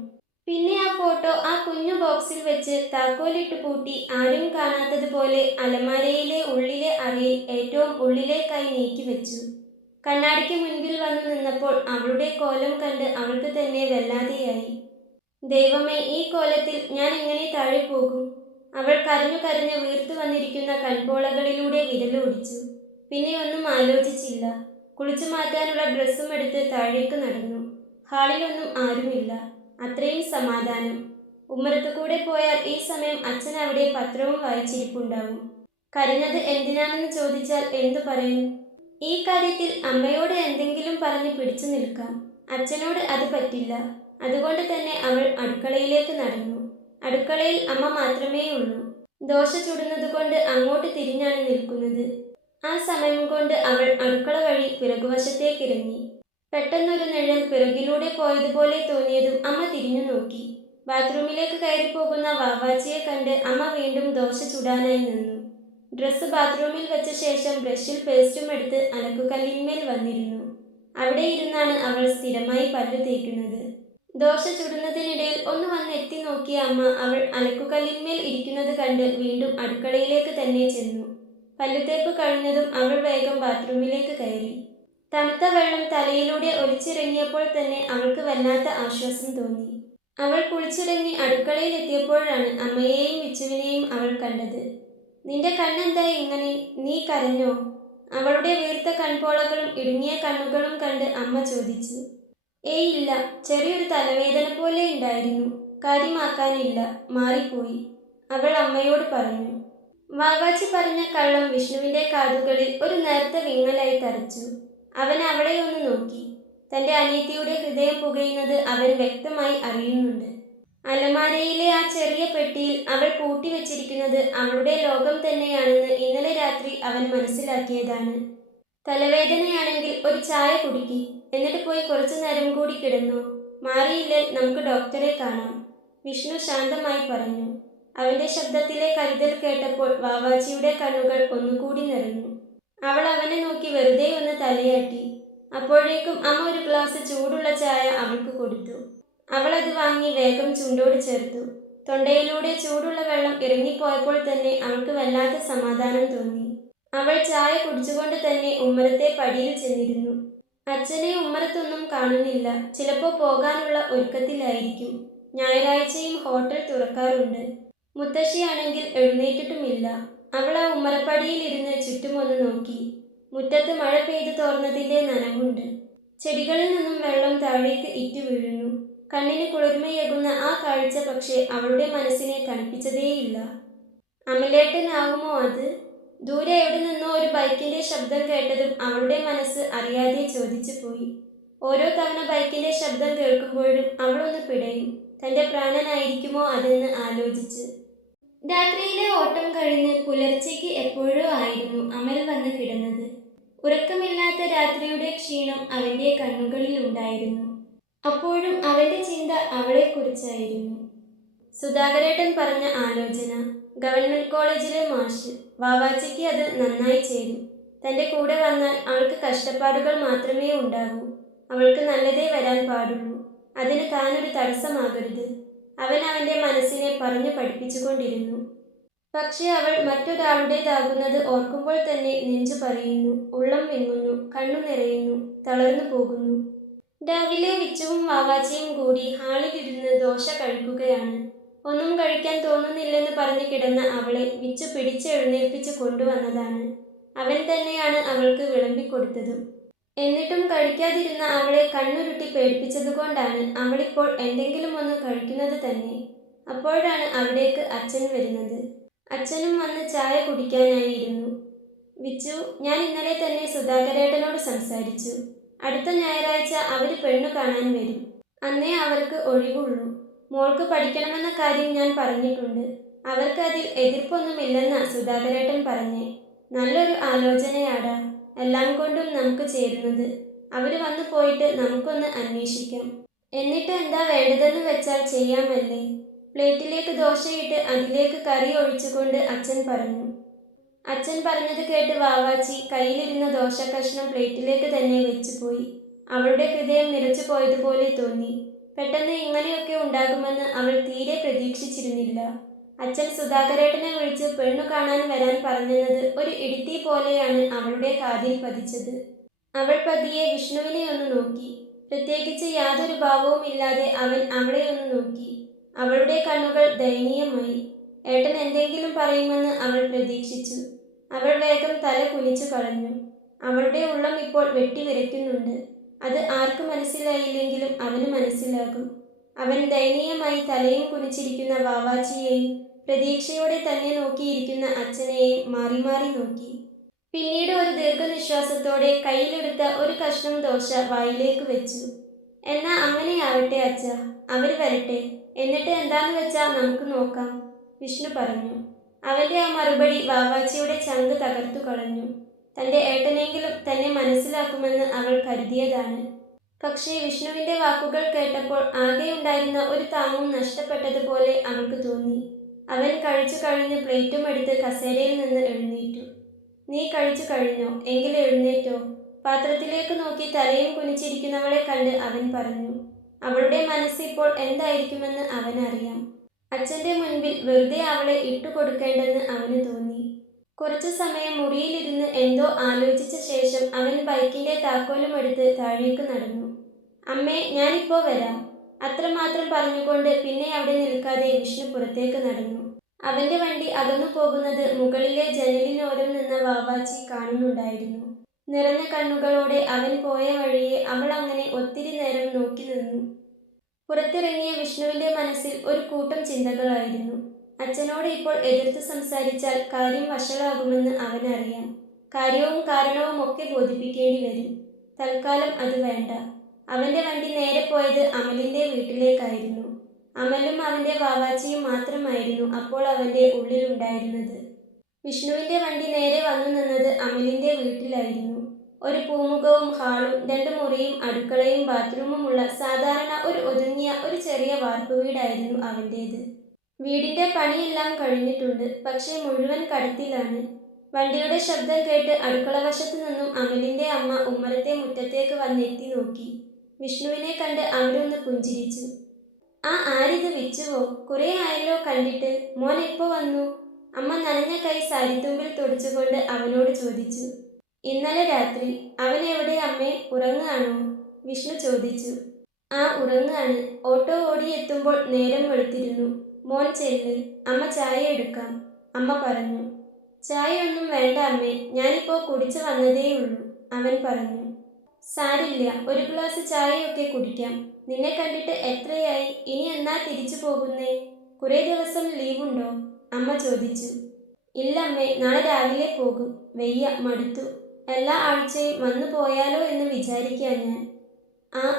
പിന്നെ ആ ഫോട്ടോ ആ കുഞ്ഞു ബോക്സിൽ വെച്ച് താക്കോലിട്ട് പൂട്ടി ആരും കാണാത്തതുപോലെ അലമാരയിലെ ഉള്ളിലെ അറയിൽ ഏറ്റവും ഉള്ളിലേക്കായി നീക്കി വെച്ചു. കണ്ണാടിക്ക് മുൻപിൽ വന്നു നിന്നപ്പോൾ അവളുടെ കോലം കണ്ട് അവൾക്ക് തന്നെ വല്ലാതെയായി. ദൈവമേ, ഈ കോലത്തിൽ ഞാൻ എങ്ങനെ താഴെ പോകും? അവൾ കരഞ്ഞു കരഞ്ഞ് വീർത്തു വന്നിരിക്കുന്ന കൺപോളകളിലൂടെ വിരലോടിച്ചു. പിന്നെ ഒന്നും ആലോചിച്ചില്ല. കുളിച്ചു മാറ്റാനുള്ള ഡ്രസ്സും എടുത്ത് താഴേക്ക് നടന്നു. ഹാളിലൊന്നും ആരുമില്ല. അത്രയും സമാധാനം. ഉമ്മറത്തു കൂടെ പോയാൽ ഈ സമയം അച്ഛൻ അവിടെ പത്രവും വായിച്ചിരിപ്പുണ്ടാവും. കരഞ്ഞത് എന്തിനാണെന്ന് ചോദിച്ചാൽ എന്തു പറയും? ഈ കാര്യത്തിൽ അമ്മയോട് എന്തെങ്കിലും പറഞ്ഞ് പിടിച്ചു നിൽക്കാം. അച്ഛനോട് അത് പറ്റില്ല. അതുകൊണ്ട് തന്നെ അവൾ അടുക്കളയിലേക്ക് നടന്നു. അടുക്കളയിൽ അമ്മ മാത്രമേ ഉള്ളൂ. ദോശ ചുടുന്നതുകൊണ്ട് അങ്ങോട്ട് തിരിഞ്ഞാണ് നിൽക്കുന്നത്. ആ സമയം കൊണ്ട് അവൾ അടുക്കള വഴി പിറകുവശത്തേക്കിറങ്ങി. പെട്ടെന്നൊരു നിഴൽ പിറകിലൂടെ പോയതുപോലെ തോന്നിയതും അമ്മ തിരിഞ്ഞു നോക്കി. ബാത്റൂമിലേക്ക് കയറിപ്പോകുന്ന വാവാച്ചിയെ കണ്ട് അമ്മ വീണ്ടും ദോശ ചുടാനായി നിന്നു. ഡ്രസ്സ് ബാത്റൂമിൽ വെച്ച ശേഷം ബ്രഷിൽ പേസ്റ്റും എടുത്ത് അലക്കുകല്ലിന്മേൽ വന്നിരുന്നു. അവിടെ ഇരുന്നാണ് അവൾ സ്ഥിരമായി പല്ലു തേക്കുന്നത്. ദോശ ചുടുന്നതിനിടയിൽ ഒന്ന് വന്ന് എത്തി നോക്കിയ അമ്മ അവൾ അലക്കുകല്ലിന്മേൽ ഇരിക്കുന്നത് കണ്ട് വീണ്ടും അടുക്കളയിലേക്ക് തന്നെ ചെന്നു. പല്ലുതേപ്പ് കഴിഞ്ഞതും അവൾ വേഗം ബാത്റൂമിലേക്ക് കയറി. തണുത്ത വെള്ളം തലയിലൂടെ ഒലിച്ചിറങ്ങിയപ്പോൾ തന്നെ അവൾക്ക് വല്ലാത്ത ആശ്വാസം തോന്നി. അവൾ കുളിച്ചിറങ്ങി അടുക്കളയിൽ എത്തിയപ്പോഴാണ് അമ്മയെയും വിച്ചുവിനെയും അവൾ കണ്ടത്. നിന്റെ കണ്ണെന്താ ഇങ്ങനെ? നീ കരഞ്ഞോ? അവളുടെ വീർത്ത കൺപോളകളും ഇടുങ്ങിയ കണ്ണുകളും കണ്ട് അമ്മ ചോദിച്ചു. ഏയ് ഇല്ല, ചെറിയൊരു തലവേദന പോലെ ഉണ്ടായിരുന്നു. കാര്യമാക്കാനില്ല, മാറിപ്പോയി, അവൾ അമ്മയോട് പറഞ്ഞു. വാവാച്ചി പറഞ്ഞ കള്ളം വിഷ്ണുവിൻ്റെ കാതുകളിൽ ഒരു നേർത്ത വിങ്ങലായി തറച്ചു. അവൻ അവളെ ഒന്ന് നോക്കി. തൻ്റെ അനിയത്തിയുടെ ഹൃദയം പുകയുന്നത് അവൻ വ്യക്തമായി അറിയുന്നുണ്ട്. അലമാരയിലെ ആ ചെറിയ പെട്ടിയിൽ അവൾ പൂട്ടിവെച്ചിരിക്കുന്നത് അവളുടെ ലോകം തന്നെയാണെന്ന് ഇന്നലെ രാത്രി അവൻ മനസ്സിലാക്കിയതാണ്. തലവേദനയാണെങ്കിൽ ഒരു ചായ കുടിക്കി, എന്നിട്ട് പോയി കുറച്ചു നേരം കൂടി കിടന്നു. മാറിയില്ലേ നമുക്ക് ഡോക്ടറെ കാണാം, വിഷ്ണു ശാന്തമായി പറഞ്ഞു. അവന്റെ ശബ്ദത്തിലെ കരുതൽ കേട്ടപ്പോൾ വാവാച്ചിയുടെ കണ്ണുകൾ ഒന്നുകൂടി നിറഞ്ഞു. അവൾ അവനെ നോക്കി വെറുതെ ഒന്ന് തലയാട്ടി. അപ്പോഴേക്കും അമ്മ ഒരു ഗ്ലാസ് ചൂടുള്ള ചായ അവൾക്ക് കൊടുത്തു. അവൾ അത് വാങ്ങി വേഗം ചുണ്ടോട് ചേർത്തു. തൊണ്ടയിലൂടെ ചൂടുള്ള വെള്ളം ഇറങ്ങിപ്പോയപ്പോൾ തന്നെ അവൾക്ക് വല്ലാത്ത സമാധാനം തോന്നി. അവൾ ചായ കുടിച്ചുകൊണ്ട് തന്നെ ഉമ്മറത്തെ പടിയിൽ ചെന്നിരുന്നു. അച്ഛനെ ഉമ്മറത്തൊന്നും കാണുന്നില്ല. ചിലപ്പോൾ പോകാനുള്ള ഒരുക്കത്തിലായിരിക്കും. ഞായറാഴ്ചയും ഹോട്ടൽ തുറക്കാറുണ്ട്. മുത്തശ്ശിയാണെങ്കിൽ എഴുന്നേറ്റിട്ടുമില്ല. അവൾ ആ ഉമ്മറപ്പടിയിലിരുന്ന് ചുറ്റുമൊന്ന് നോക്കി. മുറ്റത്ത് മഴ പെയ്തു തോർന്നതിൻ്റെ നനവുണ്ട്. ചെടികളിൽ നിന്നും വെള്ളം താഴേക്ക് ഇറ്റു വീഴുന്നു. കണ്ണിന് കുളിർമയേകുന്ന ആ കാഴ്ച പക്ഷേ അവളുടെ മനസ്സിനെ തണുപ്പിച്ചതേയില്ല. അമലേട്ടനാവുമോ അത്? ദൂരെ എവിടെ നിന്നോ ഒരു ബൈക്കിന്റെ ശബ്ദം കേട്ടതും അവളുടെ മനസ്സ് അറിയാതെ ചോദിച്ചു പോയി. ഓരോ തവണ ബൈക്കിന്റെ ശബ്ദം കേൾക്കുമ്പോഴും അവളൊന്ന് പിടയും. തന്റെ പ്രാണനായിരിക്കുമോ അതെന്ന് ആലോചിച്ച്. രാത്രിയിലെ ഓട്ടം കഴിഞ്ഞ് പുലർച്ചയ്ക്ക് എപ്പോഴോ ആയിരുന്നു അമൽ വന്ന് കിടന്നത്. ഉറക്കമില്ലാത്ത രാത്രിയുടെ ക്ഷീണം അവന്റെ കണ്ണുകളിൽ ഉണ്ടായിരുന്നു. അപ്പോഴും അവന്റെ ചിന്ത അവളെക്കുറിച്ചായിരുന്നു. സുധാകരേട്ടൻ പറഞ്ഞ ആലോചന, ഗവൺമെന്റ് കോളേജിലെ മാഷ്. വാവാച്ചിക്ക് അത് നന്നായി ചേരും. തന്റെ കൂടെ വന്നാൽ അവൾക്ക് കഷ്ടപ്പാടുകൾ മാത്രമേ ഉണ്ടാകൂ. അവൾക്ക് നല്ലതേ വരാൻ പാടുള്ളൂ. അതിന് താനൊരു തടസ്സമാകരുത്. അവൻ അവന്റെ മനസ്സിനെ പറഞ്ഞു പഠിപ്പിച്ചുകൊണ്ടിരുന്നു. പക്ഷെ അവൾ മറ്റൊരാളുടേതാകുന്നത് ഓർക്കുമ്പോൾ തന്നെ നെഞ്ചു പറയുന്നു, ഉള്ളം വിങ്ങുന്നു, കണ്ണു നിറയുന്നു, തളർന്നു പോകുന്നു. രാവിലെ വിച്ചുവും വാവാച്ചിയും കൂടി ഹാളിലിരുന്ന് ദോശ കഴിക്കുകയാണ്. ഒന്നും കഴിക്കാൻ തോന്നുന്നില്ലെന്ന് പറഞ്ഞു കിടന്ന അവളെ വിച്ചു പിടിച്ചെഴുന്നേൽപ്പിച്ച് കൊണ്ടുവന്നതാണ്. അവൻ തന്നെയാണ് അവൾക്ക് വിളമ്പിക്കൊടുത്തതും. എന്നിട്ടും കഴിക്കാതിരുന്ന അവളെ കണ്ണുരുട്ടി പേടിപ്പിച്ചതുകൊണ്ടാണ് അവളിപ്പോൾ എന്തെങ്കിലും ഒന്ന് കഴിക്കുന്നത് തന്നെ. അപ്പോഴാണ് അവിടേക്ക് അച്ഛൻ വരുന്നത്. അച്ഛനും വന്ന് ചായ കുടിക്കാനായിരുന്നു. വിച്ചു, ഞാൻ ഇന്നലെ തന്നെ സുധാകരേട്ടനോട് സംസാരിച്ചു. അടുത്ത ഞായറാഴ്ച അവർ പെണ്ണു കാണാൻ വരും. അന്നേ അവർക്ക് ഒഴിവുള്ളൂ. മോൾക്ക് പഠിക്കണമെന്ന കാര്യം ഞാൻ പറഞ്ഞിട്ടുണ്ട്. അവർക്ക് അതിൽ എതിർപ്പൊന്നുമില്ലെന്ന സുധാകരേട്ടൻ പറഞ്ഞേ. നല്ലൊരു ആലോചനയാടാ. എല്ലാം കൊണ്ടും നമുക്ക് ചേരുന്നത്. അവർ വന്നു പോയിട്ട് നമുക്കൊന്ന് അന്വേഷിക്കാം. എന്നിട്ട് എന്താ വേണ്ടതെന്ന് വെച്ചാൽ ചെയ്യാമല്ലേ? പ്ലേറ്റിലേക്ക് ദോശയിട്ട് അതിലേക്ക് കറി ഒഴിച്ചുകൊണ്ട് അച്ഛൻ പറഞ്ഞു. അച്ഛൻ പറഞ്ഞത് കേട്ട് വാവാച്ചി കയ്യിലിരുന്ന ദോശ കഷ്ണം പ്ലേറ്റിലേക്ക് തന്നെ വെച്ചുപോയി. അവളുടെ ഹൃദയം നിറച്ചു പോയതുപോലെ തോന്നി. പെട്ടെന്ന് ഇങ്ങനെയൊക്കെ ഉണ്ടാകുമെന്ന് അവൾ തീരെ പ്രതീക്ഷിച്ചിരുന്നില്ല. അച്ഛൻ സുധാകരേട്ടനെ വിളിച്ച് പെണ്ണു കാണാൻ വരാൻ പറഞ്ഞത് ഒരു ഇടിത്തി പോലെയാണ് അവളുടെ കാതിൽ പതിച്ചത്. അവൾ പതിയെ വിഷ്ണുവിനെ ഒന്ന് നോക്കി. പ്രത്യേകിച്ച് യാതൊരു ഭാവവുമില്ലാതെ അവൻ അവളെ ഒന്ന് നോക്കി. അവളുടെ കണ്ണുകൾ ദയനീയമായി. ഏട്ടൻ എന്തെങ്കിലും പറയുമെന്ന് അവൾ പ്രതീക്ഷിച്ചു. അവൾ വേഗം തല കുനിച്ചു കളഞ്ഞു. അവളുടെ ഉള്ളം ഇപ്പോൾ വെട്ടിവിറയ്ക്കുന്നുണ്ട്. അത് ആർക്ക് മനസ്സിലായില്ലെങ്കിലും അവന് മനസ്സിലാകും. അവൻ ദയനീയമായി തലയും കുനിച്ചിരിക്കുന്ന വാവാച്ചിയെയും പ്രതീക്ഷയോടെ തന്നെ നോക്കിയിരിക്കുന്ന അച്ഛനെയും മാറി മാറി നോക്കി. പിന്നീട് ഒരു ദീർഘനിശ്വാസത്തോടെ കയ്യിലെടുത്ത ഒരു കഷ്ണം ദോശ വായിലേക്ക് വെച്ചു. എന്നാ അങ്ങനെയാവട്ടെ അച്ഛ, അവർ വരട്ടെ, എന്നിട്ട് എന്താന്ന് വെച്ചാൽ നമുക്ക് നോക്കാം, വിഷ്ണു പറഞ്ഞു. അവന്റെ ആ മറുപടി വാവാച്ചിയുടെ ചങ്ക് തകർത്തു കളഞ്ഞു. തന്റെ ഏട്ടനെങ്കിലും തന്നെ മനസ്സിലാക്കുമെന്ന് അവൾ കരുതിയതാണ്. പക്ഷേ വിഷ്ണുവിന്റെ വാക്കുകൾ കേട്ടപ്പോൾ ആകെയുണ്ടായിരുന്ന ഒരു താങ്ങും നഷ്ടപ്പെട്ടതുപോലെ അവൾക്ക് തോന്നി. അവൻ കഴിച്ചു കഴിഞ്ഞ് പ്ലേറ്റും എടുത്ത് കസേരയിൽ നിന്ന് എഴുന്നേറ്റു. നീ കഴിച്ചു കഴിഞ്ഞോ? എങ്കിൽ എഴുന്നേറ്റോ, പാത്രത്തിലേക്ക് നോക്കി തലയും കുനിച്ചിരിക്കുന്നവളെ കണ്ട് അവൻ പറഞ്ഞു. അവളുടെ മനസ്സിപ്പോൾ എന്തായിരിക്കുമെന്ന് അവനറിയാം. അച്ഛൻ്റെ മുൻപിൽ വെറുതെ അവളെ ഇട്ടുകൊടുക്കേണ്ടെന്ന് അവന് തോന്നി. കുറച്ചു സമയം മുറിയിലിരുന്ന് എന്തോ ആലോചിച്ച ശേഷം അവൻ ബൈക്കിന്റെ താക്കോലും എടുത്ത് താഴേക്ക് നടന്നു. അമ്മേ, ഞാനിപ്പോ വരാം, അത്രമാത്രം പറഞ്ഞുകൊണ്ട് പിന്നെ അവിടെ നിൽക്കാതെ വിഷ്ണു പുറത്തേക്ക് നടന്നു. അവന്റെ വണ്ടി അകന്നു പോകുന്നത് മുകളിലെ ജനലിനോരം നിന്ന വാവാച്ചി കാണുന്നുണ്ടായിരുന്നു. നിറഞ്ഞ കണ്ണുകളോടെ അവൻ പോയ വഴിയെ അവൾ അങ്ങനെ ഒത്തിരി നേരം നോക്കി നിന്നു. പുറത്തിറങ്ങിയ വിഷ്ണുവിന്റെ മനസ്സിൽ ഒരു കൂട്ടം ചിന്തകളായിരുന്നു. അച്ഛനോട് ഇപ്പോൾ എതിർത്ത് സംസാരിച്ചാൽ കാര്യം വഷളാകുമെന്ന് അവനറിയാം. കാര്യവും കാരണവും ഒക്കെ ബോധിപ്പിക്കേണ്ടി വരും. തൽക്കാലം അത് വേണ്ട. അവന്റെ വണ്ടി നേരെ പോയത് അമലിന്റെ വീട്ടിലേക്കായിരുന്നു. അമലും അവന്റെ വാവാച്ചിയും മാത്രമായിരുന്നു അപ്പോൾ അവന്റെ ഉള്ളിലുണ്ടായിരുന്നത്. വിഷ്ണുവിന്റെ വണ്ടി നേരെ വന്നു നിന്നത് അമലിന്റെ വീട്ടിലായിരുന്നു. ഒരു പൂമുഖവും ഹാളും 2 മുറിയും അടുക്കളയും ബാത്റൂമുമുള്ള സാധാരണ ഒരു ഒതുങ്ങിയ ഒരു ചെറിയ വാർപ്പുവീടായിരുന്നു അവൻ്റേത്. വീടിന്റെ പണിയെല്ലാം കഴിഞ്ഞിട്ടുണ്ട്, പക്ഷേ മുഴുവൻ കടത്തിലാണ്. വണ്ടിയുടെ ശബ്ദം കേട്ട് അടുക്കളവശത്തു നിന്നും അമലിന്റെ അമ്മ ഉമ്മറത്തെ മുറ്റത്തേക്ക് വന്നെത്തി നോക്കി. വിഷ്ണുവിനെ കണ്ട് അവരൊന്ന് പുഞ്ചിരിച്ചു. ആരിത്, വിച്ചുവോ? കുറേ ആയല്ലോ കണ്ടിട്ട്. മോൻ എപ്പോ വന്നു? അമ്മ നനഞ്ഞ കൈ സാരിത്തുമ്പിൽ തുടച്ചുകൊണ്ട് അവനോട് ചോദിച്ചു. ഇന്നലെ രാത്രി. അവൻ എവിടെ അമ്മേ? ഉറങ്ങാണോ? വിഷ്ണു ചോദിച്ചു. ഉറങ്ങാണ്. ഓട്ടോ ഓടിയെത്തുമ്പോൾ നേരം വെളുത്തിരുന്നു. മോൻ ചെല്ല്, അമ്മ ചായ എടുക്കാം, അമ്മ പറഞ്ഞു. ചായയൊന്നും വേണ്ട അമ്മേ, ഞാനിപ്പോ കുടിച്ചു വന്നതേയുള്ളൂ, അവൻ പറഞ്ഞു. സാരില്ല, ഒരു ഗ്ലാസ് ചായയൊക്കെ കുടിക്കാം. നിന്നെ കണ്ടിട്ട് എത്രയായി? ഇനി എന്നാ തിരിച്ചു പോകുന്നേ? കുറേ ദിവസം ലീവുണ്ടോ? അമ്മ ചോദിച്ചു. ഇല്ല അമ്മേ, നാളെ രാവിലെ പോകും. വെയ്യ, മടുത്തു. എല്ലാ ആഴ്ചയും വന്നു പോയാലോ എന്ന് വിചാരിക്കാൻ ഞാൻ.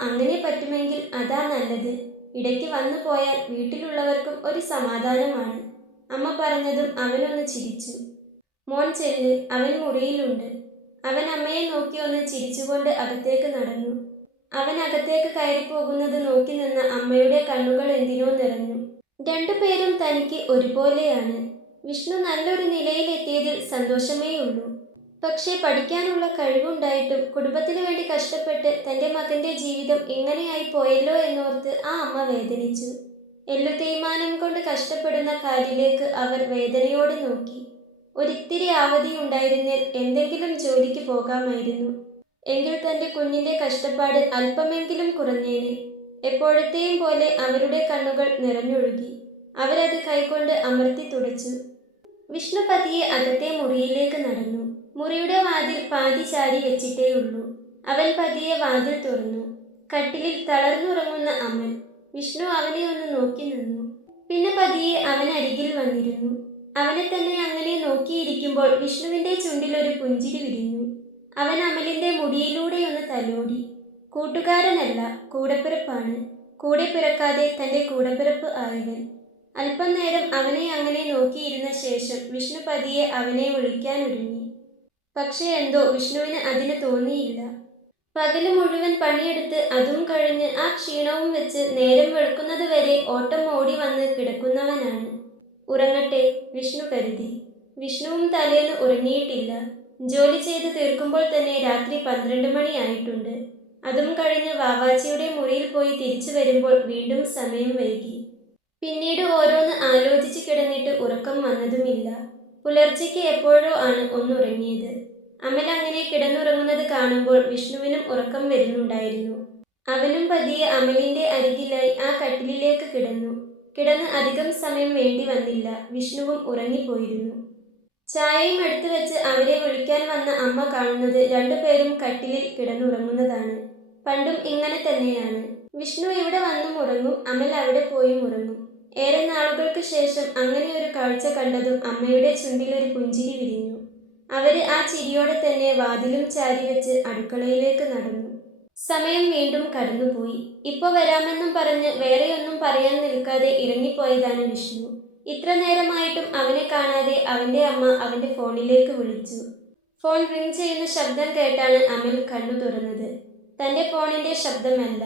അങ്ങനെ പറ്റുമെങ്കിൽ അതാ നല്ലത്. ഇടയ്ക്ക് വന്നു പോയാൽ വീട്ടിലുള്ളവർക്കും ഒരു സമാധാനമാണ്, അമ്മ പറഞ്ഞതും അവനൊന്ന് ചിരിച്ചു. മോൻ ചെല്ല്, അവൻ മുറിയിലുണ്ട്. അവൻ അമ്മയെ നോക്കി ഒന്ന് ചിരിച്ചുകൊണ്ട് അകത്തേക്ക് നടന്നു. അവൻ അകത്തേക്ക് കയറിപ്പോകുന്നത് നോക്കി നിന്ന അമ്മയുടെ കണ്ണുകൾ എന്തിനോ നിറഞ്ഞു. 2 പേരും തനിക്ക് ഒരുപോലെയാണ്. വിഷ്ണു നല്ലൊരു നിലയിലെത്തിയതിൽ സന്തോഷമേയുള്ളൂ. പക്ഷേ പഠിക്കാനുള്ള കഴിവുണ്ടായിട്ടും കുടുംബത്തിനു വേണ്ടി കഷ്ടപ്പെട്ട് തൻ്റെ മകൻ്റെ ജീവിതം ഇങ്ങനെയായി പോയല്ലോ എന്നോർത്ത് ആ അമ്മ വേദനിച്ചു. എല്ലു തേയ്മാനം കൊണ്ട് കഷ്ടപ്പെടുന്ന കാലിലേക്ക് അവർ വേദനയോടെ നോക്കി. ഒരിത്തിരി അവധിയുണ്ടായിരുന്നേൽ എന്തെങ്കിലും ജോലിക്ക് പോകാമായിരുന്നു. എങ്കിൽ തൻ്റെ കുഞ്ഞിൻ്റെ കഷ്ടപ്പാട് അല്പമെങ്കിലും കുറഞ്ഞേനെ. എപ്പോഴത്തെയും പോലെ അവരുടെ കണ്ണുകൾ നിറഞ്ഞൊഴുകി. അവരത് കൈകൊണ്ട് അമർത്തി തുടച്ചു. വിഷ്ണു പതിയെ അകത്തെ മുറിയിലേക്ക് നടന്നു. മുറിയുടെ വാതിൽ പാതി ചാരി വെച്ചിട്ടേയുള്ളൂ. അവൻ പതിയെ വാതിൽ തുറന്നു. കട്ടിലിൽ തളർന്നുറങ്ങുന്ന അമൽ. വിഷ്ണു അവനെ ഒന്ന് നോക്കി നിന്നു. പിന്നെ പതിയെ അവനരികിൽ വന്നിരുന്നു. അവനെ തന്നെ അങ്ങനെ നോക്കിയിരിക്കുമ്പോൾ വിഷ്ണുവിൻ്റെ ചുണ്ടിലൊരു പുഞ്ചിരി വിരിഞ്ഞു. അവൻ അമലിൻ്റെ മുടിയിലൂടെയൊന്ന് തലോടി. കൂട്ടുകാരനല്ല, കൂടപ്പിറപ്പാണ്. കൂടെ പിറക്കാതെ തൻ്റെ കൂടപ്പിറപ്പ് ആയവൻ. അല്പം നേരം അവനെ അങ്ങനെ നോക്കിയിരുന്ന ശേഷം വിഷ്ണു പതിയെ അവനെ വിളിക്കാനൊരുങ്ങി. പക്ഷേ എന്തോ വിഷ്ണുവിന് അതിന് തോന്നിയില്ല. പകല് മുഴുവൻ പണിയെടുത്ത് അതും കഴിഞ്ഞ് ആ ക്ഷീണവും വെച്ച് നേരം വെളുക്കുന്നത് വരെ ഓട്ടം ഓടി വന്ന് കിടക്കുന്നവനാണ്. ഉറങ്ങട്ടെ, വിഷ്ണു കരുതി. വിഷ്ണുവും തലേന്ന് ഉറങ്ങിയിട്ടില്ല. ജോലി ചെയ്ത് തീർക്കുമ്പോൾ തന്നെ രാത്രി 12 മണി ആയിട്ടുണ്ട്. അതും കഴിഞ്ഞ് വാവാച്ചിയുടെ മുറിയിൽ പോയി തിരിച്ചു വരുമ്പോൾ വീണ്ടും സമയം വൈകി. പിന്നീട് ഓരോന്ന് ആലോചിച്ച് കിടന്നിട്ട് ഉറക്കം വന്നതുമില്ല. പുലർച്ചയ്ക്ക് എപ്പോഴോ ആണ് ഒന്നുറങ്ങിയത്. അമൽ അങ്ങനെ കിടന്നുറങ്ങുന്നത് കാണുമ്പോൾ വിഷ്ണുവിനും ഉറക്കം വരുന്നുണ്ടായിരുന്നു. അവനും പതിയെ അമലിന്റെ അരികിലായി ആ കട്ടിലിലേക്ക് കിടന്നു. കിടന്ന് അധികം സമയം വേണ്ടി വന്നില്ല. വിഷ്ണുവും ഉറങ്ങിപ്പോയിരുന്നു. ചായയും എടുത്തു വെച്ച് അവരെ വിളിക്കാൻ വന്ന അമ്മ കാണുന്നത് 2 പേരും കട്ടിലിൽ കിടന്നുറങ്ങുന്നതാണ്. പണ്ടും ഇങ്ങനെ തന്നെയാണ്. വിഷ്ണു ഇവിടെ വന്നും ഉറങ്ങും, അമൽ അവിടെ പോയും ഉറങ്ങും. ഏറെ നാളുകൾക്ക് ശേഷം അങ്ങനെ ഒരു കാഴ്ച കണ്ടതും അമ്മയുടെ ചുണ്ടിലൊരു പുഞ്ചിരി വിരിഞ്ഞു. അവര് ആ ചിരിയോടെ തന്നെ വാതിലും ചാരി വെച്ച് അടുക്കളയിലേക്ക് നടന്നു. സമയം വീണ്ടും കടന്നുപോയി. ഇപ്പൊ വരാമെന്നും പറഞ്ഞ് വേറെയൊന്നും പറയാൻ നിൽക്കാതെ ഇറങ്ങിപ്പോയതാണ് വിഷ്ണു. ഇത്ര നേരമായിട്ടും അവനെ കാണാതെ അവന്റെ അമ്മ അവന്റെ ഫോണിലേക്ക് വിളിച്ചു. ഫോൺ റിംഗ് ചെയ്യുന്ന ശബ്ദം കേട്ടാണ് അമൽ കണ്ണു തുറന്നത്. തന്റെ ഫോണിന്റെ ശബ്ദമല്ല.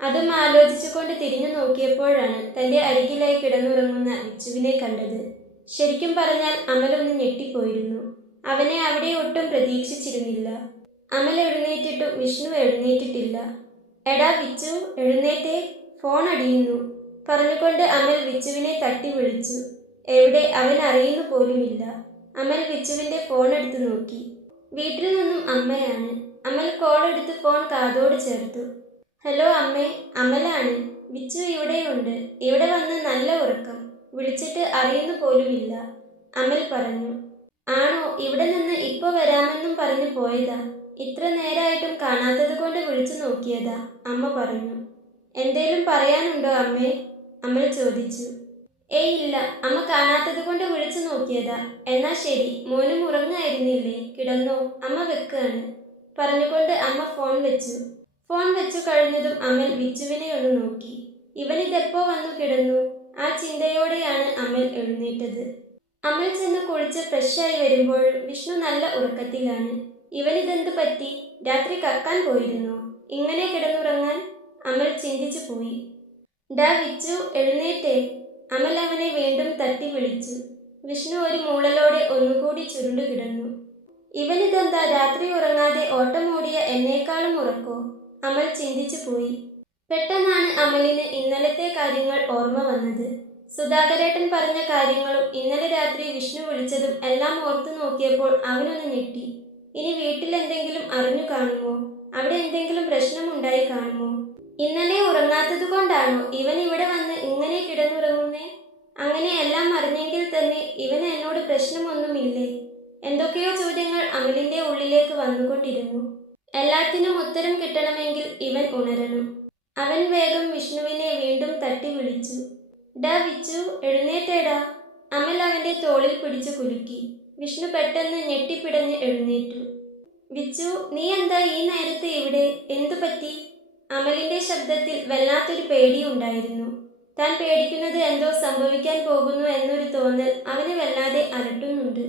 അതും ആലോചിച്ചുകൊണ്ട് തിരിഞ്ഞു നോക്കിയപ്പോഴാണ് തന്റെ അരികിലായി കിടന്നുറങ്ങുന്ന വിച്ചുവിനെ കണ്ടത്. ശരിക്കും പറഞ്ഞാൽ അമലൊന്ന് ഞെട്ടിപ്പോയിരുന്നു. അവനെ അവിടെ ഒട്ടും പ്രതീക്ഷിച്ചിരുന്നില്ല. അമൽ എഴുന്നേറ്റിട്ടും വിഷ്ണു എഴുന്നേറ്റിട്ടില്ല. എടാ വിച്ചു, എഴുന്നേറ്റേ, ഫോൺ അടിയുന്നു, പറഞ്ഞുകൊണ്ട് അമൽ വിച്ചുവിനെ തട്ടി വിളിച്ചു. എവിടെ, അവൻ അറിയുന്നു പോലുമില്ല. അമൽ വിച്ചുവിന്റെ ഫോൺ എടുത്തു നോക്കി. വീട്ടിൽ നിന്നും അമ്മയാണ്. അമൽ കോൾ എടുത്ത് ഫോൺ കാതോട് ചേർത്തു. ഹലോ അമ്മേ, അമലാണ്. വിച്ചു ഇവിടെയുണ്ട്. ഇവിടെ വന്ന് നല്ല ഉറക്കം. വിളിച്ചിട്ട് അറിയുന്നു പോലുമില്ല, അമൽ പറഞ്ഞു. ആണോ, ഇവിടെ നിന്ന് ഇപ്പൊ വരാമെന്നും പറഞ്ഞു പോയതാ. ഇത്ര നേരായിട്ടും കാണാത്തത് കൊണ്ട് വിളിച്ചു നോക്കിയതാ, അമ്മ പറഞ്ഞു. എന്തേലും പറയാനുണ്ടോ അമ്മേ, അമൽ ചോദിച്ചു. ഏയ് ഇല്ല, അമ്മ കാണാത്തത് കൊണ്ട് വിളിച്ചു നോക്കിയതാ. എന്നാ ശരി, മോനും ഉറങ്ങായിരുന്നില്ലേ, കിടന്നോ, അമ്മ വെക്കാണ്, പറഞ്ഞുകൊണ്ട് അമ്മ ഫോൺ വെച്ചു. ഫോൺ വെച്ചു കഴിഞ്ഞതും അമൽ വിച്ചുവിനെ ഒന്ന് നോക്കി. ഇവനിതെപ്പോ വന്നു കിടന്നു? ആ ചിന്തയോടെയാണ് അമൽ എഴുന്നേറ്റത്. അമൽ ചെന്ന് കുളിച്ച് ഫ്രഷായി വരുമ്പോഴും വിഷ്ണു നല്ല ഉറക്കത്തിലാണ്. ഇവനിതെന്തു പറ്റി? രാത്രി കക്കാൻ പോയിരുന്നോ? ഇങ്ങനെ കിടന്നുറങ്ങാൻ? അമൽ ചിന്തിച്ചു പോയി. ഡാ വിച്ചു, എഴുന്നേറ്റേ! അമൽ അവനെ വീണ്ടും തട്ടി വിളിച്ചു. വിഷ്ണു ഒരു മൂളലോടെ ഒന്നുകൂടി ചുരുണ്ടു കിടന്നു. ഇവനിതെന്താ രാത്രി ഉറങ്ങാതെ ഓട്ടമോടിയ എന്നേക്കാളും ഉറക്കോ? അമൽ ചിന്തിച്ചു പോയി. പെട്ടെന്നാണ് അമലിന് ഇന്നലത്തെ കാര്യങ്ങൾ ഓർമ്മ വന്നത്. സുധാകരേട്ടൻ പറഞ്ഞ കാര്യങ്ങളും ഇന്നലെ രാത്രി വിഷ്ണു വിളിച്ചതും എല്ലാം ഓർത്തു നോക്കിയപ്പോൾ അവനൊന്ന് ഞെട്ടി. ഇനി വീട്ടിൽ എന്തെങ്കിലും അറിഞ്ഞു കാണുമോ? അവിടെ എന്തെങ്കിലും പ്രശ്നമുണ്ടായി കാണുമോ? ഇന്നലെ ഉറങ്ങാത്തത് കൊണ്ടാണോ ഇവൻ ഇവിടെ വന്ന് ഇങ്ങനെ കിടന്നുറങ്ങുന്നേ? അങ്ങനെ എല്ലാം അറിഞ്ഞെങ്കിൽ തന്നെ ഇവന് എന്നോട് പ്രശ്നമൊന്നുമില്ലേ? എന്തൊക്കെയോ ചോദ്യങ്ങൾ അമലിന്റെ ഉള്ളിലേക്ക് വന്നുകൊണ്ടിരുന്നു. എല്ലാത്തിനും ഉത്തരം കിട്ടണമെങ്കിൽ ഇവൻ ഉണരണം. അവൻ വേഗം വിഷ്ണുവിനെ വീണ്ടും തട്ടി വിളിച്ചു. ഡാ വിച്ചു, എഴുന്നേറ്റേടാ! അമൽ അവന്റെ തോളിൽ പിടിച്ചു കുലുക്കി. വിഷ്ണു പെട്ടെന്ന് ഞെട്ടിപ്പിടഞ്ഞ് എഴുന്നേറ്റു. വിച്ചു, നീ എന്താ ഈ നേരത്ത് ഇവിടെ? എന്തു പറ്റി? അമലിന്റെ ശബ്ദത്തിൽ വല്ലാത്തൊരു പേടിയുണ്ടായിരുന്നു. താൻ പേടിക്കുന്നത് എന്തോ സംഭവിക്കാൻ പോകുന്നു എന്നൊരു തോന്നൽ അവനെ വല്ലാതെ അലട്ടുന്നുണ്ട്.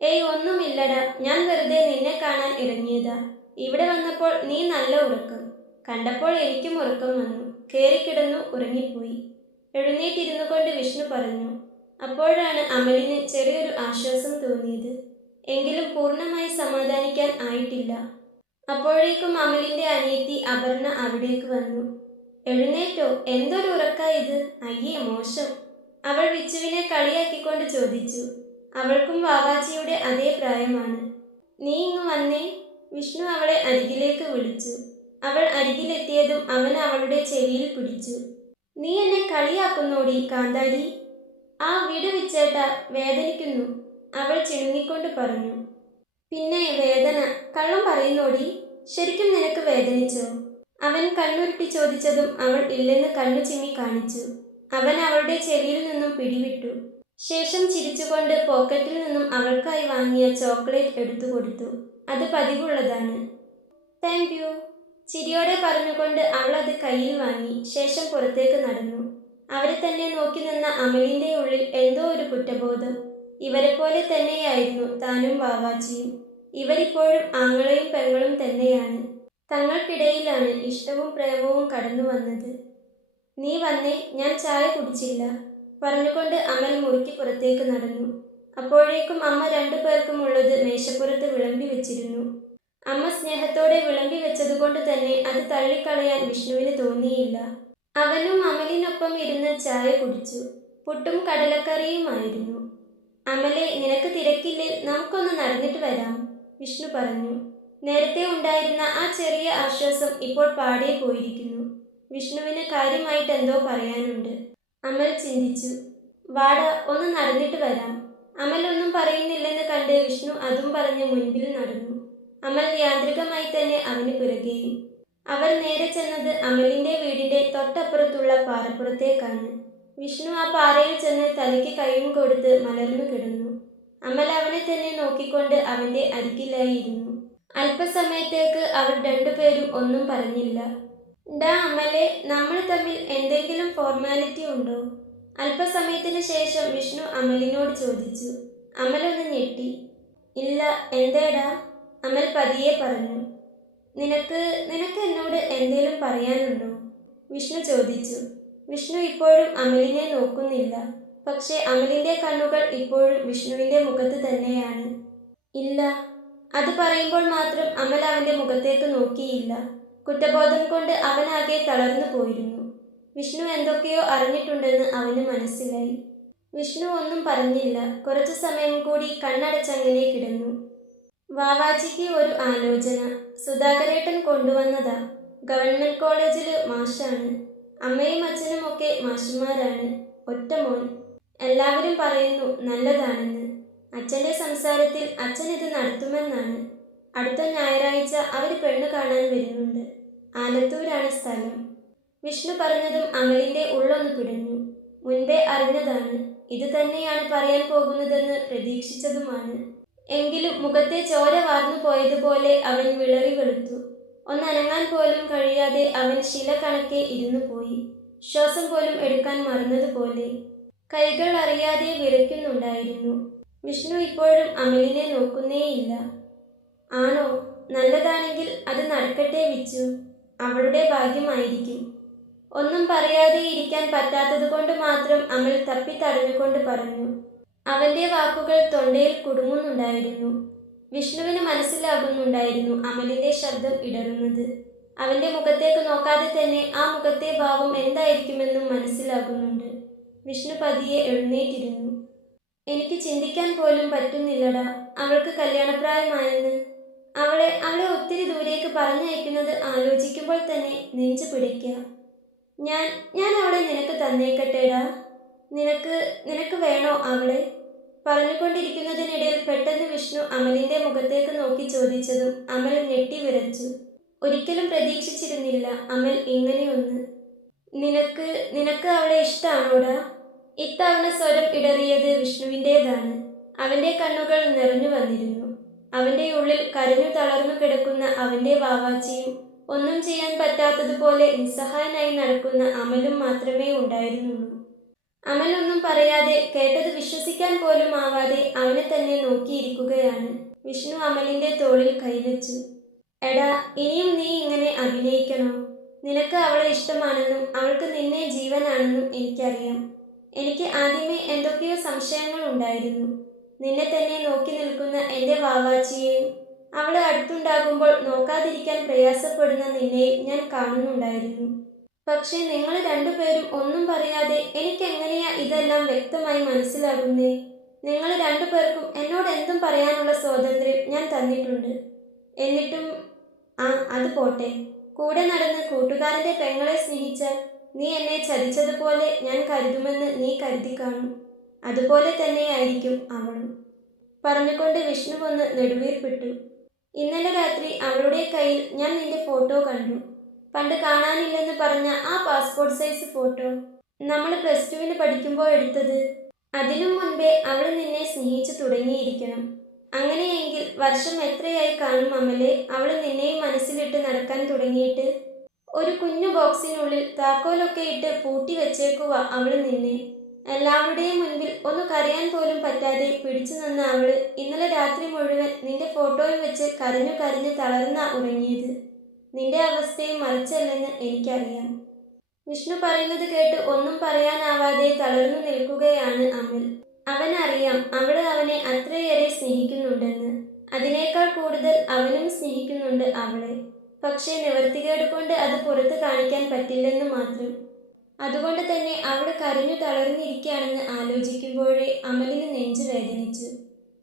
ഏയ് ഒന്നുമില്ലടാ, ഞാൻ വെറുതെ നിന്നെ കാണാൻ ഇറങ്ങിയതാ. ഇവിടെ വന്നപ്പോൾ നീ നല്ല ഉറക്കം. കണ്ടപ്പോൾ എനിക്കും ഉറക്കം വന്നു. കേറിക്കിടന്നു ഉറങ്ങിപ്പോയി. എഴുന്നേറ്റിരുന്നു കൊണ്ട് വിഷ്ണു പറഞ്ഞു. അപ്പോഴാണ് അമലിന് ചെറിയൊരു ആശ്വാസം തോന്നിയത്. എങ്കിലും പൂർണ്ണമായി സമാധാനിക്കാൻ ആയിട്ടില്ല. അപ്പോഴേക്കും അമലിന്റെ അനിയത്തി അപർണ അവിടേക്ക് വന്നു. എഴുന്നേറ്റോ? എന്തൊരു ഉറക്കാ ഇത്! അയ്യേ, മോശം! അവൾ വിച്ചുവിനെ കളിയാക്കിക്കൊണ്ട് ചോദിച്ചു. അവൾക്കും വാവാച്ചിയുടെ അതേ പ്രായമാണ്. നീ ഇങ്ങ് വന്നേ! വിഷ്ണു അവളെ അരികിലേക്ക് വിളിച്ചു. അവൾ അരികിലെത്തിയതും അവൻ അവളുടെ ചെവിയിൽ പിടിച്ചു. നീ എന്നെ കളിയാക്കുന്നോടി കാന്താരി? ആ വിടു വിച്ചേട്ടാ, വേദനിക്കുന്നു, അവൾ ചിണുങ്ങിക്കൊണ്ട് പറഞ്ഞു. പിന്നെ വേദന? കള്ളം പറയുന്നോടി. ശരിക്കും നിനക്ക് വേദനിച്ചോ? അവൻ കണ്ണുരുട്ടി ചോദിച്ചതും അവൾ ഇല്ലെന്ന് കണ്ണു ചിമ്മി കാണിച്ചു. അവൻ അവളുടെ ചെവിയിൽ നിന്നും പിടിവിട്ടു. ശേഷം ചിരിച്ചുകൊണ്ട് പോക്കറ്റിൽ നിന്നും അവൾക്കായി വാങ്ങിയ ചോക്ലേറ്റ് എടുത്തു കൊടുത്തു. അത് പതിവുള്ളതാണ്. താങ്ക് യു, ചിരിയോടെ പറഞ്ഞുകൊണ്ട് അവൾ അത് കയ്യിൽ വാങ്ങി. ശേഷം പുറത്തേക്ക് നടന്നു. അവരെ തന്നെ നോക്കി നിന്ന അമലിന്റെ ഉള്ളിൽ എന്തോ ഒരു കുറ്റബോധം. ഇവരെപ്പോലെ തന്നെയായിരുന്നു താനും വാവാച്ചിയും. ഇവരിപ്പോഴും ആങ്ങളെയും പെങ്ങളും തന്നെയാണ്. തങ്ങൾക്കിടയിലാണ് ഇഷ്ടവും പ്രേമവും കടന്നു വന്നത്. നീ വന്നേ, ഞാൻ ചായ കുടിച്ചില്ല, പറഞ്ഞുകൊണ്ട് അമൽ മുറിക്ക് പുറത്തേക്ക് നടന്നു. അപ്പോഴേക്കും അമ്മ രണ്ടു പേർക്കും ഉള്ളത് മേശപ്പുറത്ത് വിളമ്പി വെച്ചിരുന്നു. അമ്മ സ്നേഹത്തോടെ വിളമ്പി വെച്ചതുകൊണ്ട് തന്നെ അത് തള്ളിക്കളയാൻ വിഷ്ണുവിന് തോന്നിയില്ല. അവനും അമലിനൊപ്പം ഇരുന്ന് ചായ കുടിച്ചു. പുട്ടും കടലക്കറിയുമായിരുന്നു. അമലെ, നിനക്ക് തിരക്കില്ലേ? നമുക്കൊന്ന് നടന്നിട്ട് വരാം, വിഷ്ണു പറഞ്ഞു. നേരത്തെ ഉണ്ടായിരുന്ന ആ ചെറിയ ആശ്വാസം ഇപ്പോൾ പാടെ പോയിരിക്കുന്നു. വിഷ്ണുവിന് കാര്യമായിട്ട് എന്തോ പറയാനുണ്ട്. അമൽ ചിന്തിച്ചു. വാടാ, ഒന്ന് നടന്നിട്ട് വരാം. അമൽ ഒന്നും പറയുന്നില്ലെന്ന് കണ്ട് വിഷ്ണു അതും പറഞ്ഞ് മുൻപിൽ നടന്നു. അമൽ യാന്ത്രികമായി തന്നെ അവന് പിറകെയും. അവർ നേരെ ചെന്നത് അമലിന്റെ വീടിന്റെ തൊട്ടപ്പുറത്തുള്ള പാറപ്പുറത്തേക്കാണ്. വിഷ്ണു ആ പാറയിൽ ചെന്ന് തലയ്ക്ക് കൈയും കൊടുത്ത് മലർന്നു കിടന്നു. അമൽ അവനെ തന്നെ നോക്കിക്കൊണ്ട് അവന്റെ അരികിലായിരുന്നു. അല്പസമയത്തേക്ക് അവർ രണ്ടുപേരും ഒന്നും പറഞ്ഞില്ല. ഡാ അമലെ, നമ്മൾ തമ്മിൽ എന്തെങ്കിലും ഫോർമാലിറ്റി ഉണ്ടോ? അല്പസമയത്തിന് ശേഷം വിഷ്ണു അമലിനോട് ചോദിച്ചു. അമലൊന്ന് ഞെട്ടി. ഇല്ല, എന്തേടാ? അമൽ പതിയെ പറഞ്ഞു. നിനക്ക് നിനക്ക് എന്നോട് എന്തേലും പറയാനുണ്ടോ? വിഷ്ണു ചോദിച്ചു. വിഷ്ണു ഇപ്പോഴും അമലിനെ നോക്കുന്നില്ല. പക്ഷെ അമലിന്റെ കണ്ണുകൾ ഇപ്പോഴും വിഷ്ണുവിന്റെ മുഖത്ത് തന്നെയാണ്. ഇല്ല. അത് പറയുമ്പോൾ മാത്രം അമൽ അവന്റെ മുഖത്തേക്ക് നോക്കിയില്ല. കുറ്റബോധം കൊണ്ട് അവനാകെ തളർന്നു പോയിരുന്നു. വിഷ്ണു എന്തൊക്കെയോ അറിഞ്ഞിട്ടുണ്ടെന്ന് അവന് മനസ്സിലായി. വിഷ്ണു ഒന്നും പറഞ്ഞില്ല. കുറച്ചു സമയം കൂടി കണ്ണടച്ചങ്ങനെ കിടന്നു. വാവാച്ചിക്ക് ഒരു ആലോചന. സുധാകരേട്ടൻ കൊണ്ടുവന്നതാ. ഗവൺമെന്റ് കോളേജിൽ മാഷാണ്. അമ്മയും അച്ഛനും ഒക്കെ മാഷുമാരാണ്. ഒറ്റ മോൻ. എല്ലാവരും പറയുന്നു നല്ലതാണെന്ന്. അച്ഛൻ്റെ സംസാരത്തിൽ അച്ഛൻ ഇത് നടത്തുമെന്നാണ്. അടുത്ത ഞായറാഴ്ച അവർ പെണ്ണു കാണാൻ വരുന്നുണ്ട്. ആലത്തൂരാണ് സ്ഥലം. വിഷ്ണു പറഞ്ഞതും അമലിന്റെ ഉള്ളൊന്ന് പിടഞ്ഞു. മുൻപേ അറിഞ്ഞതാണ്. ഇത് തന്നെയാണ് പറയാൻ പോകുന്നതെന്ന് പ്രതീക്ഷിച്ചതുമാണ്. എങ്കിലും മുഖത്തെ ചോര വാർന്നു പോയതുപോലെ അവൻ വിളറി വെളുത്തു. ഒന്നനങ്ങാൻ പോലും കഴിയാതെ അവൻ ശില കണക്കെ ഇരുന്നു പോയി. ശ്വാസം പോലും എടുക്കാൻ മറന്നതുപോലെ. കൈകൾ അറിയാതെ വിറയ്ക്കുന്നുണ്ടായിരുന്നു. വിഷ്ണു ഇപ്പോഴും അമലിനെ നോക്കുന്നേയില്ല. ആണോ? നല്ലതാണെങ്കിൽ അത് നടക്കട്ടെ വിച്ചു. അവളുടെ ഭാഗ്യമായിരിക്കും. ഒന്നും പറയാതെ ഇരിക്കാൻ പറ്റാത്തതുകൊണ്ട് മാത്രം അമൽ തപ്പിത്തടഞ്ഞുകൊണ്ട് പറഞ്ഞു. അവന്റെ വാക്കുകൾ തൊണ്ടയിൽ കുടുങ്ങുന്നുണ്ടായിരുന്നു. വിഷ്ണുവിന് മനസ്സിലാകുന്നുണ്ടായിരുന്നു അമലിന്റെ ശബ്ദം ഇടറുന്നത്. അവന്റെ മുഖത്തേക്ക് നോക്കാതെ തന്നെ ആ മുഖത്തെ ഭാവം എന്തായിരിക്കുമെന്നും മനസ്സിലാകുന്നുണ്ട്. വിഷ്ണു പതിയെ എഴുന്നേറ്റിരുന്നു. എനിക്ക് ചിന്തിക്കാൻ പോലും പറ്റുന്നില്ലടാ, അവൾക്ക് കല്യാണപ്രായമായെന്ന്. അവളെ ഒത്തിരി ദൂരേക്ക് പറഞ്ഞയക്കുന്നത് ആലോചിക്കുമ്പോൾ തന്നെ നെഞ്ചു പിടിക്കുക. ഞാൻ ഞാൻ അവളെ നിനക്ക് തന്നേക്കട്ടേടാ. നിനക്ക് നിനക്ക് വേണോ അവളെ? പറഞ്ഞുകൊണ്ടിരിക്കുന്നതിനിടയിൽ പെട്ടെന്ന് വിഷ്ണു അമലിന്റെ മുഖത്തേക്ക് നോക്കി ചോദിച്ചതും അമൽ ഞെട്ടിവിറച്ചു. ഒരിക്കലും പ്രതീക്ഷിച്ചിരുന്നില്ല അമൽ ഇങ്ങനെയൊന്ന്. നിനക്ക് നിനക്ക് അവളെ ഇഷ്ടാണോടാ? ഇത്തവണ സ്വരം ഇടറിയത് വിഷ്ണുവിൻ്റെതാണ്. അവന്റെ കണ്ണുകൾ നിറഞ്ഞു വന്നിരുന്നു. അവന്റെ ഉള്ളിൽ കരഞ്ഞു തളർന്നു കിടക്കുന്ന അവന്റെ വാവാച്ചിയും ഒന്നും ചെയ്യാൻ പറ്റാത്തതുപോലെ നിസ്സഹായനായി നടക്കുന്ന അമലും മാത്രമേ ഉണ്ടായിരുന്നുള്ളൂ. അമൽ ഒന്നും പറയാതെ, കേട്ടത് വിശ്വസിക്കാൻ പോലും ആവാതെ അവനെ തന്നെ നോക്കിയിരിക്കുകയാണ്. വിഷ്ണു അമലിന്റെ തോളിൽ കൈവച്ചു. എടാ, ഇനിയും നീ ഇങ്ങനെ അഭിനയിക്കണോ? നിനക്ക് അവളെ ഇഷ്ടമാണെന്നും അവൾക്ക് നിന്നെ ജീവനാണെന്നും എനിക്കറിയാം. എനിക്ക് ആദ്യമേ എന്തൊക്കെയോ സംശയങ്ങൾ ഉണ്ടായിരുന്നു. നിന്നെ തന്നെ നോക്കി നിൽക്കുന്ന എൻ്റെ വാവാച്ചിയെയും അവൾ അടുത്തുണ്ടാകുമ്പോൾ നോക്കാതിരിക്കാൻ പ്രയാസപ്പെടുന്ന നിന്നെയും ഞാൻ കാണുന്നുണ്ടായിരുന്നു. പക്ഷേ നിങ്ങൾ രണ്ടുപേരും ഒന്നും പറയാതെ എനിക്കെങ്ങനെയാ ഇതെല്ലാം വ്യക്തമായി മനസ്സിലാകുന്നേ? നിങ്ങൾ രണ്ടുപേർക്കും എന്നോട് എന്തും പറയാനുള്ള സ്വാതന്ത്ര്യം ഞാൻ തന്നിട്ടുണ്ട്. എന്നിട്ടും അത് പോട്ടെ. കൂടെ നടന്ന് കൂട്ടുകാരൻ്റെ പെങ്ങളെ സ്നേഹിച്ചാൽ നീ എന്നെ ചതിച്ചതുപോലെ ഞാൻ കരുതുമെന്ന് നീ കരുതി കാണും. അതുപോലെ തന്നെയായിരിക്കും അവളും. പറഞ്ഞുകൊണ്ട് വിഷ്ണു ഒന്ന് നെടുവീർപ്പിട്ടു. ഇന്നലെ രാത്രി അവളുടെ കയ്യിൽ ഞാൻ നിന്റെ ഫോട്ടോ കണ്ടു. പണ്ട് കാണാനില്ലെന്ന് പറഞ്ഞ ആ പാസ്പോർട്ട് സൈസ് ഫോട്ടോ. നമ്മൾ +2 പഠിക്കുമ്പോൾ എടുത്തത്. അതിനും മുൻപേ അവൾ നിന്നെ സ്നേഹിച്ചു തുടങ്ങിയിരിക്കണം. അങ്ങനെയെങ്കിൽ വർഷം എത്രയായി കാണും അമലെ അവൾ നിന്നെയും മനസ്സിലിട്ട് നടക്കാൻ തുടങ്ങിയിട്ട്? ഒരു കുഞ്ഞു ബോക്സിനുള്ളിൽ താക്കോലൊക്കെ ഇട്ട് പൂട്ടി വെച്ചേക്കുക അവൾ നിന്നെ. എല്ലാവരുടെയും മുൻപിൽ ഒന്ന് കരയാൻ പോലും പറ്റാതെ പിടിച്ചു നിന്ന അവള് ഇന്നലെ രാത്രി മുഴുവൻ നിന്റെ ഫോട്ടോയും വെച്ച് കരഞ്ഞു കരഞ്ഞ് തളർന്ന ഉറങ്ങിയത്. നിന്റെ അവസ്ഥയും മറിച്ചല്ലെന്ന് എനിക്കറിയാം. വിഷ്ണു പറയുന്നത് കേട്ട് ഒന്നും പറയാനാവാതെ തളർന്നു നിൽക്കുകയാണ് അമൽ. അവനറിയാം അവള് അവനെ അത്രയേറെ സ്നേഹിക്കുന്നുണ്ടെന്ന്. അതിനേക്കാൾ കൂടുതൽ അവനും സ്നേഹിക്കുന്നുണ്ട് അവളെ. പക്ഷേ നിവർത്തികേട് കൊണ്ട് അത് പുറത്ത് കാണിക്കാൻ പറ്റില്ലെന്ന് മാത്രം. അതുകൊണ്ട് തന്നെ അവൾ കരഞ്ഞു തളർന്നിരിക്കുകയാണെന്ന് ആലോചിക്കുമ്പോഴേ അമലിന് നെഞ്ചു വേദനിച്ചു.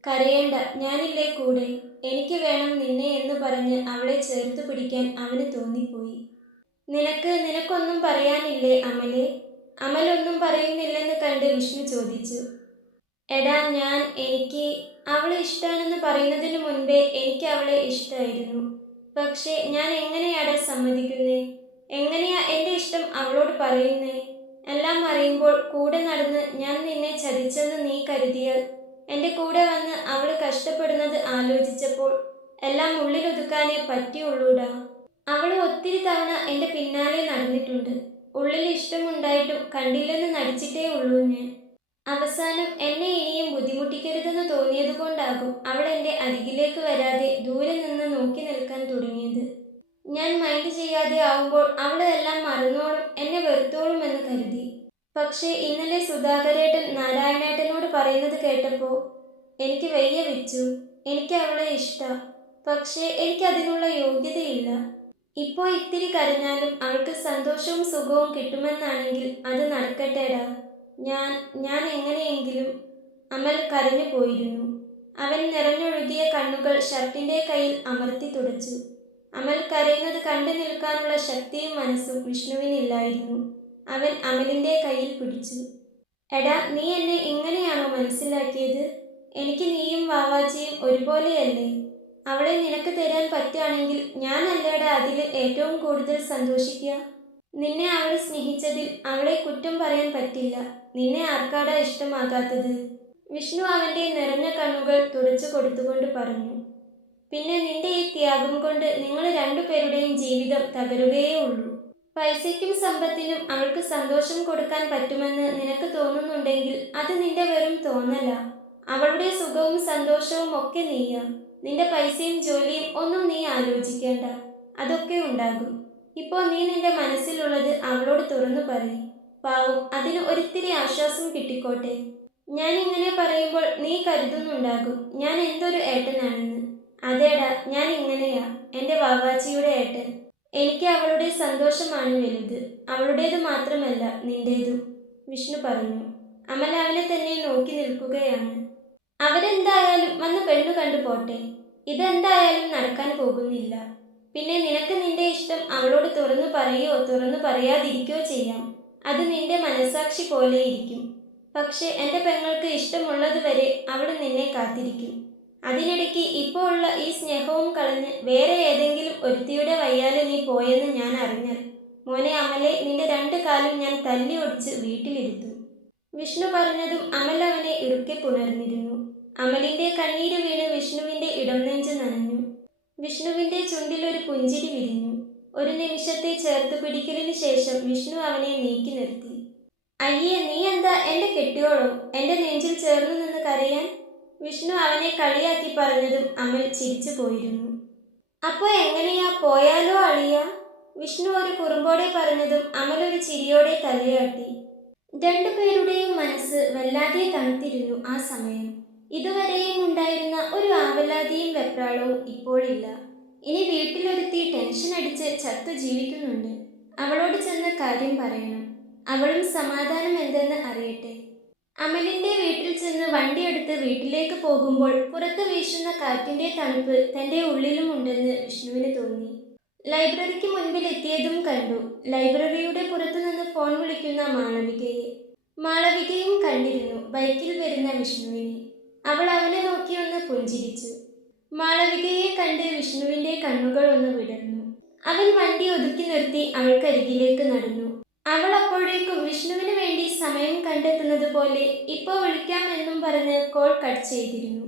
കരയേണ്ട, ഞാനില്ലേ കൂടെ, എനിക്ക് വേണം നിന്നെ എന്ന് പറഞ്ഞ് അവളെ ചേർത്ത് പിടിക്കാൻ അവന് തോന്നിപ്പോയി. നിനക്കൊന്നും പറയാനില്ലേ അമലെ? അമൽ ഒന്നും പറയുന്നില്ലെന്ന് കണ്ട് വിഷ്ണു ചോദിച്ചു. എടാ, എനിക്ക് അവളെ ഇഷ്ടമാണെന്ന് പറയുന്നതിന് മുൻപേ എനിക്ക് അവളെ ഇഷ്ടമായിരുന്നു. പക്ഷേ ഞാൻ എങ്ങനെയാടാ സമ്മതിക്കുന്നേ? എങ്ങനെയാ എൻ്റെ ഇഷ്ടം അവളോട് പറയുന്നേ? എല്ലാം അറിയുമ്പോൾ കൂടെ നടന്ന് ഞാൻ നിന്നെ ചതിച്ചെന്ന് നീ കരുതിയാൽ എൻ്റെ കൂടെ വന്ന് അവൾ കഷ്ടപ്പെടുന്നത് ആലോചിച്ചപ്പോൾ എല്ലാം ഉള്ളിലൊതുക്കാനേ പറ്റിയുള്ളൂടാ. അവൾ ഒത്തിരി തവണ എൻ്റെ പിന്നാലെ നടന്നിട്ടുണ്ട്. ഉള്ളിൽ ഇഷ്ടമുണ്ടായിട്ടും കണ്ടില്ലെന്ന് നടിച്ചിട്ടേ ഉള്ളൂ ഞാൻ. അവസാനം എന്നെ ഇനിയും ബുദ്ധിമുട്ടിക്കരുതെന്ന് തോന്നിയതുകൊണ്ടാകും അവൾ എൻ്റെ അരികിലേക്ക് വരാതെ ദൂരെ നിന്ന് നോക്കി നിൽക്കാൻ തുടങ്ങിയത്. ഞാൻ മൈൻഡ് ചെയ്യാതെ ആവുമ്പോൾ അവൾ എല്ലാം മറന്നോളും, എന്നെ വെറുത്തോളും എന്ന് കരുതി. പക്ഷേ ഇന്നലെ സുധാകരേട്ടൻ നാരായണേട്ടനോട് പറയുന്നത് കേട്ടപ്പോൾ എനിക്ക് വയ്യ വിച്ചു. എനിക്ക് അവളെ ഇഷ്ടം. പക്ഷേ എനിക്കതിനുള്ള യോഗ്യതയില്ല. ഇപ്പോൾ ഇത്തിരി കരഞ്ഞാലും അവൾക്ക് സന്തോഷവും സുഖവും കിട്ടുമെന്നാണെങ്കിൽ അത് നടക്കട്ടെടാ. ഞാൻ എങ്ങനെയെങ്കിലും. അമൽ കരഞ്ഞു പോയിരുന്നു. അവൻ നിറഞ്ഞൊഴുകിയ കണ്ണുകൾ ഷർട്ടിൻ്റെ കയ്യിൽ അമർത്തി തുടച്ചു. അമൽ കരയുന്നത് കണ്ടു നിൽക്കാനുള്ള ശക്തിയും മനസ്സും വിഷ്ണുവിനില്ലായിരുന്നു. അവൻ അമലിൻ്റെ കയ്യിൽ പിടിച്ചു. എടാ, നീ എന്നെ ഇങ്ങനെയാണോ മനസ്സിലാക്കിയത്? എനിക്ക് നീയും വാവാച്ചിയും ഒരുപോലെയല്ലേ? അവളെ നിനക്ക് തരാൻ പറ്റുകയാണെങ്കിൽ ഞാനല്ലേടാ അതിൽ ഏറ്റവും കൂടുതൽ സന്തോഷിക്കുക. നിന്നെ അവൾ സ്നേഹിച്ചതിൽ അവളെ കുറ്റം പറയാൻ പറ്റില്ല. നിന്നെ ആർക്കാടാ ഇഷ്ടമാകാത്തത്? വിഷ്ണു അവൻ്റെ നിറഞ്ഞ കണ്ണുകൾ തുടച്ചു കൊടുത്തുകൊണ്ട് പറഞ്ഞു. പിന്നെ നിന്റെ ഈ ത്യാഗം കൊണ്ട് നിങ്ങൾ രണ്ടുപേരുടെയും ജീവിതം തകരുകയേ ഉള്ളൂ. പൈസയ്ക്കും സമ്പത്തിനും അവൾക്ക് സന്തോഷം കൊടുക്കാൻ പറ്റുമെന്ന് നിനക്ക് തോന്നുന്നുണ്ടെങ്കിൽ അത് നിന്റെ വെറും തോന്നല. അവളുടെ സുഖവും സന്തോഷവും ഒക്കെ നീയാ. നിന്റെ പൈസയും ജോലിയും ഒന്നും നീ ആലോചിക്കേണ്ട. അതൊക്കെ ഉണ്ടാകും. ഇപ്പോൾ നീ നിന്റെ മനസ്സിലുള്ളത് അവളോട് തുറന്നു പറയും. പാവം, അതിന് ഒരിത്തിരി ആശ്വാസം കിട്ടിക്കോട്ടെ. ഞാൻ ഇങ്ങനെ പറയുമ്പോൾ നീ കരുതുന്നുണ്ടാകും ഞാൻ എന്തൊരു ഏട്ടനാണെന്ന്. അതേടാ, ഞാൻ ഇങ്ങനെയാ, എൻ്റെ വാവാച്ചിയുടെ ഏട്ടൻ. എനിക്ക് അവളുടെ സന്തോഷമാണ് വലുത്, അവളുടേത് മാത്രമല്ല നിന്റേതും, വിഷ്ണു പറഞ്ഞു. അമൽ അവനെ തന്നെ നോക്കി നിൽക്കുകയാണ്. അവരെന്തായാലും വന്ന് പെണ്ണു കണ്ടു പോട്ടെ. ഇതെന്തായാലും നടക്കാൻ പോകുന്നില്ല. പിന്നെ നിനക്ക് നിന്റെ ഇഷ്ടം അവളോട് തുറന്നു പറയുകയോ തുറന്നു പറയാതിരിക്കുകയോ ചെയ്യാം. അത് നിന്റെ മനസാക്ഷി പോലെ ഇരിക്കും. പക്ഷെ എൻ്റെ പെങ്ങൾക്ക് ഇഷ്ടമുള്ളതുവരെ അവൾ നിന്നെ കാത്തിരിക്കും. അതിനിടയ്ക്ക് ഇപ്പോൾ ഉള്ള ഈ സ്നേഹവും കളഞ്ഞ് വേറെ ഏതെങ്കിലും ഒരുത്തിയുടെ വയ്യാലെ നീ പോയെന്ന് ഞാൻ അറിഞ്ഞാൽ, മോനെ അമലെ, നിന്റെ 2 കാലും ഞാൻ തല്ലി ഒടിച്ച് വീട്ടിലിരുത്തും. വിഷ്ണു പറഞ്ഞതും അമൽ അവനെ ഇറുക്കെ പുണർന്നിരുന്നു. അമലിന്റെ കണ്ണീര് വീണ് വിഷ്ണുവിന്റെ ഇടംനെഞ്ച് നനഞ്ഞു. വിഷ്ണുവിന്റെ ചുണ്ടിലൊരു പുഞ്ചിരി വിരിഞ്ഞു. ഒരു നിമിഷത്തെ ചേർത്ത് പിടിക്കലിന് ശേഷം വിഷ്ണു അവനെ നീക്കി നിർത്തി. അയ്യേ, നീ എന്താ എൻ്റെ കെട്ടിയോളോ, എൻ്റെ നെഞ്ചിൽ ചേർന്നു നിന്ന് കരയാൻ? വിഷ്ണു അവനെ കളിയാക്കി പറഞ്ഞതും അമൽ ചിരിച്ചു പോയിരുന്നു. അപ്പോൾ എങ്ങനെയാ, പോയാലോ അളിയ? വിഷ്ണു ഒരു കുറുമ്പോടെ പറഞ്ഞതും അമൽ ഒരു ചിരിയോടെ തലയാട്ടി. രണ്ടുപേരുടെയും മനസ്സ് വല്ലാതെ തണുത്തിരുന്നു ആ സമയം. ഇതുവരെയും ഉണ്ടായിരുന്ന ഒരു ആവലാതിയും വെപ്രാളവും ഇപ്പോഴില്ല. ഇനി വീട്ടിലൊരുത്തി ടെൻഷൻ അടിച്ച് ചത്തു ജീവിക്കുന്നുണ്ട്. അവളോട് ചെന്ന് കാര്യം പറയണം. അവളും സമാധാനം എന്തെന്ന് അറിയട്ടെ. അമലിന്റെ വീട്ടിൽ ചെന്ന് വണ്ടിയെടുത്ത് വീട്ടിലേക്ക് പോകുമ്പോൾ പുറത്ത് വീശുന്ന കാറ്റിന്റെ തണുപ്പ് തന്റെ ഉള്ളിലും ഉണ്ടെന്ന് വിഷ്ണുവിന് തോന്നി. ലൈബ്രറിക്ക് മുൻപിൽ എത്തിയതും കണ്ടു ലൈബ്രറിയുടെ പുറത്തു നിന്ന് ഫോൺ വിളിക്കുന്ന മാളവികയെ. മാളവികയും കണ്ടിരുന്നു ബൈക്കിൽ വരുന്ന വിഷ്ണുവിനെ. അവൾ അവനെ നോക്കി ഒന്ന് പുഞ്ചിരിച്ചു. മാളവികയെ കണ്ട് വിഷ്ണുവിന്റെ കണ്ണുകൾ ഒന്ന് വിടർന്നു. അവൻ വണ്ടി ഒതുക്കി നിർത്തി അവൾക്കരികിലേക്ക് നടന്നു. അവൾ അപ്പോഴേക്കും വിഷ്ണുവിന് വേണ്ടി സമയം കണ്ടെത്തുന്നത് പോലെ ഇപ്പോൾ വിളിക്കാം എന്നും പറഞ്ഞ് കോൾ കട്ട് ചെയ്തിരുന്നു.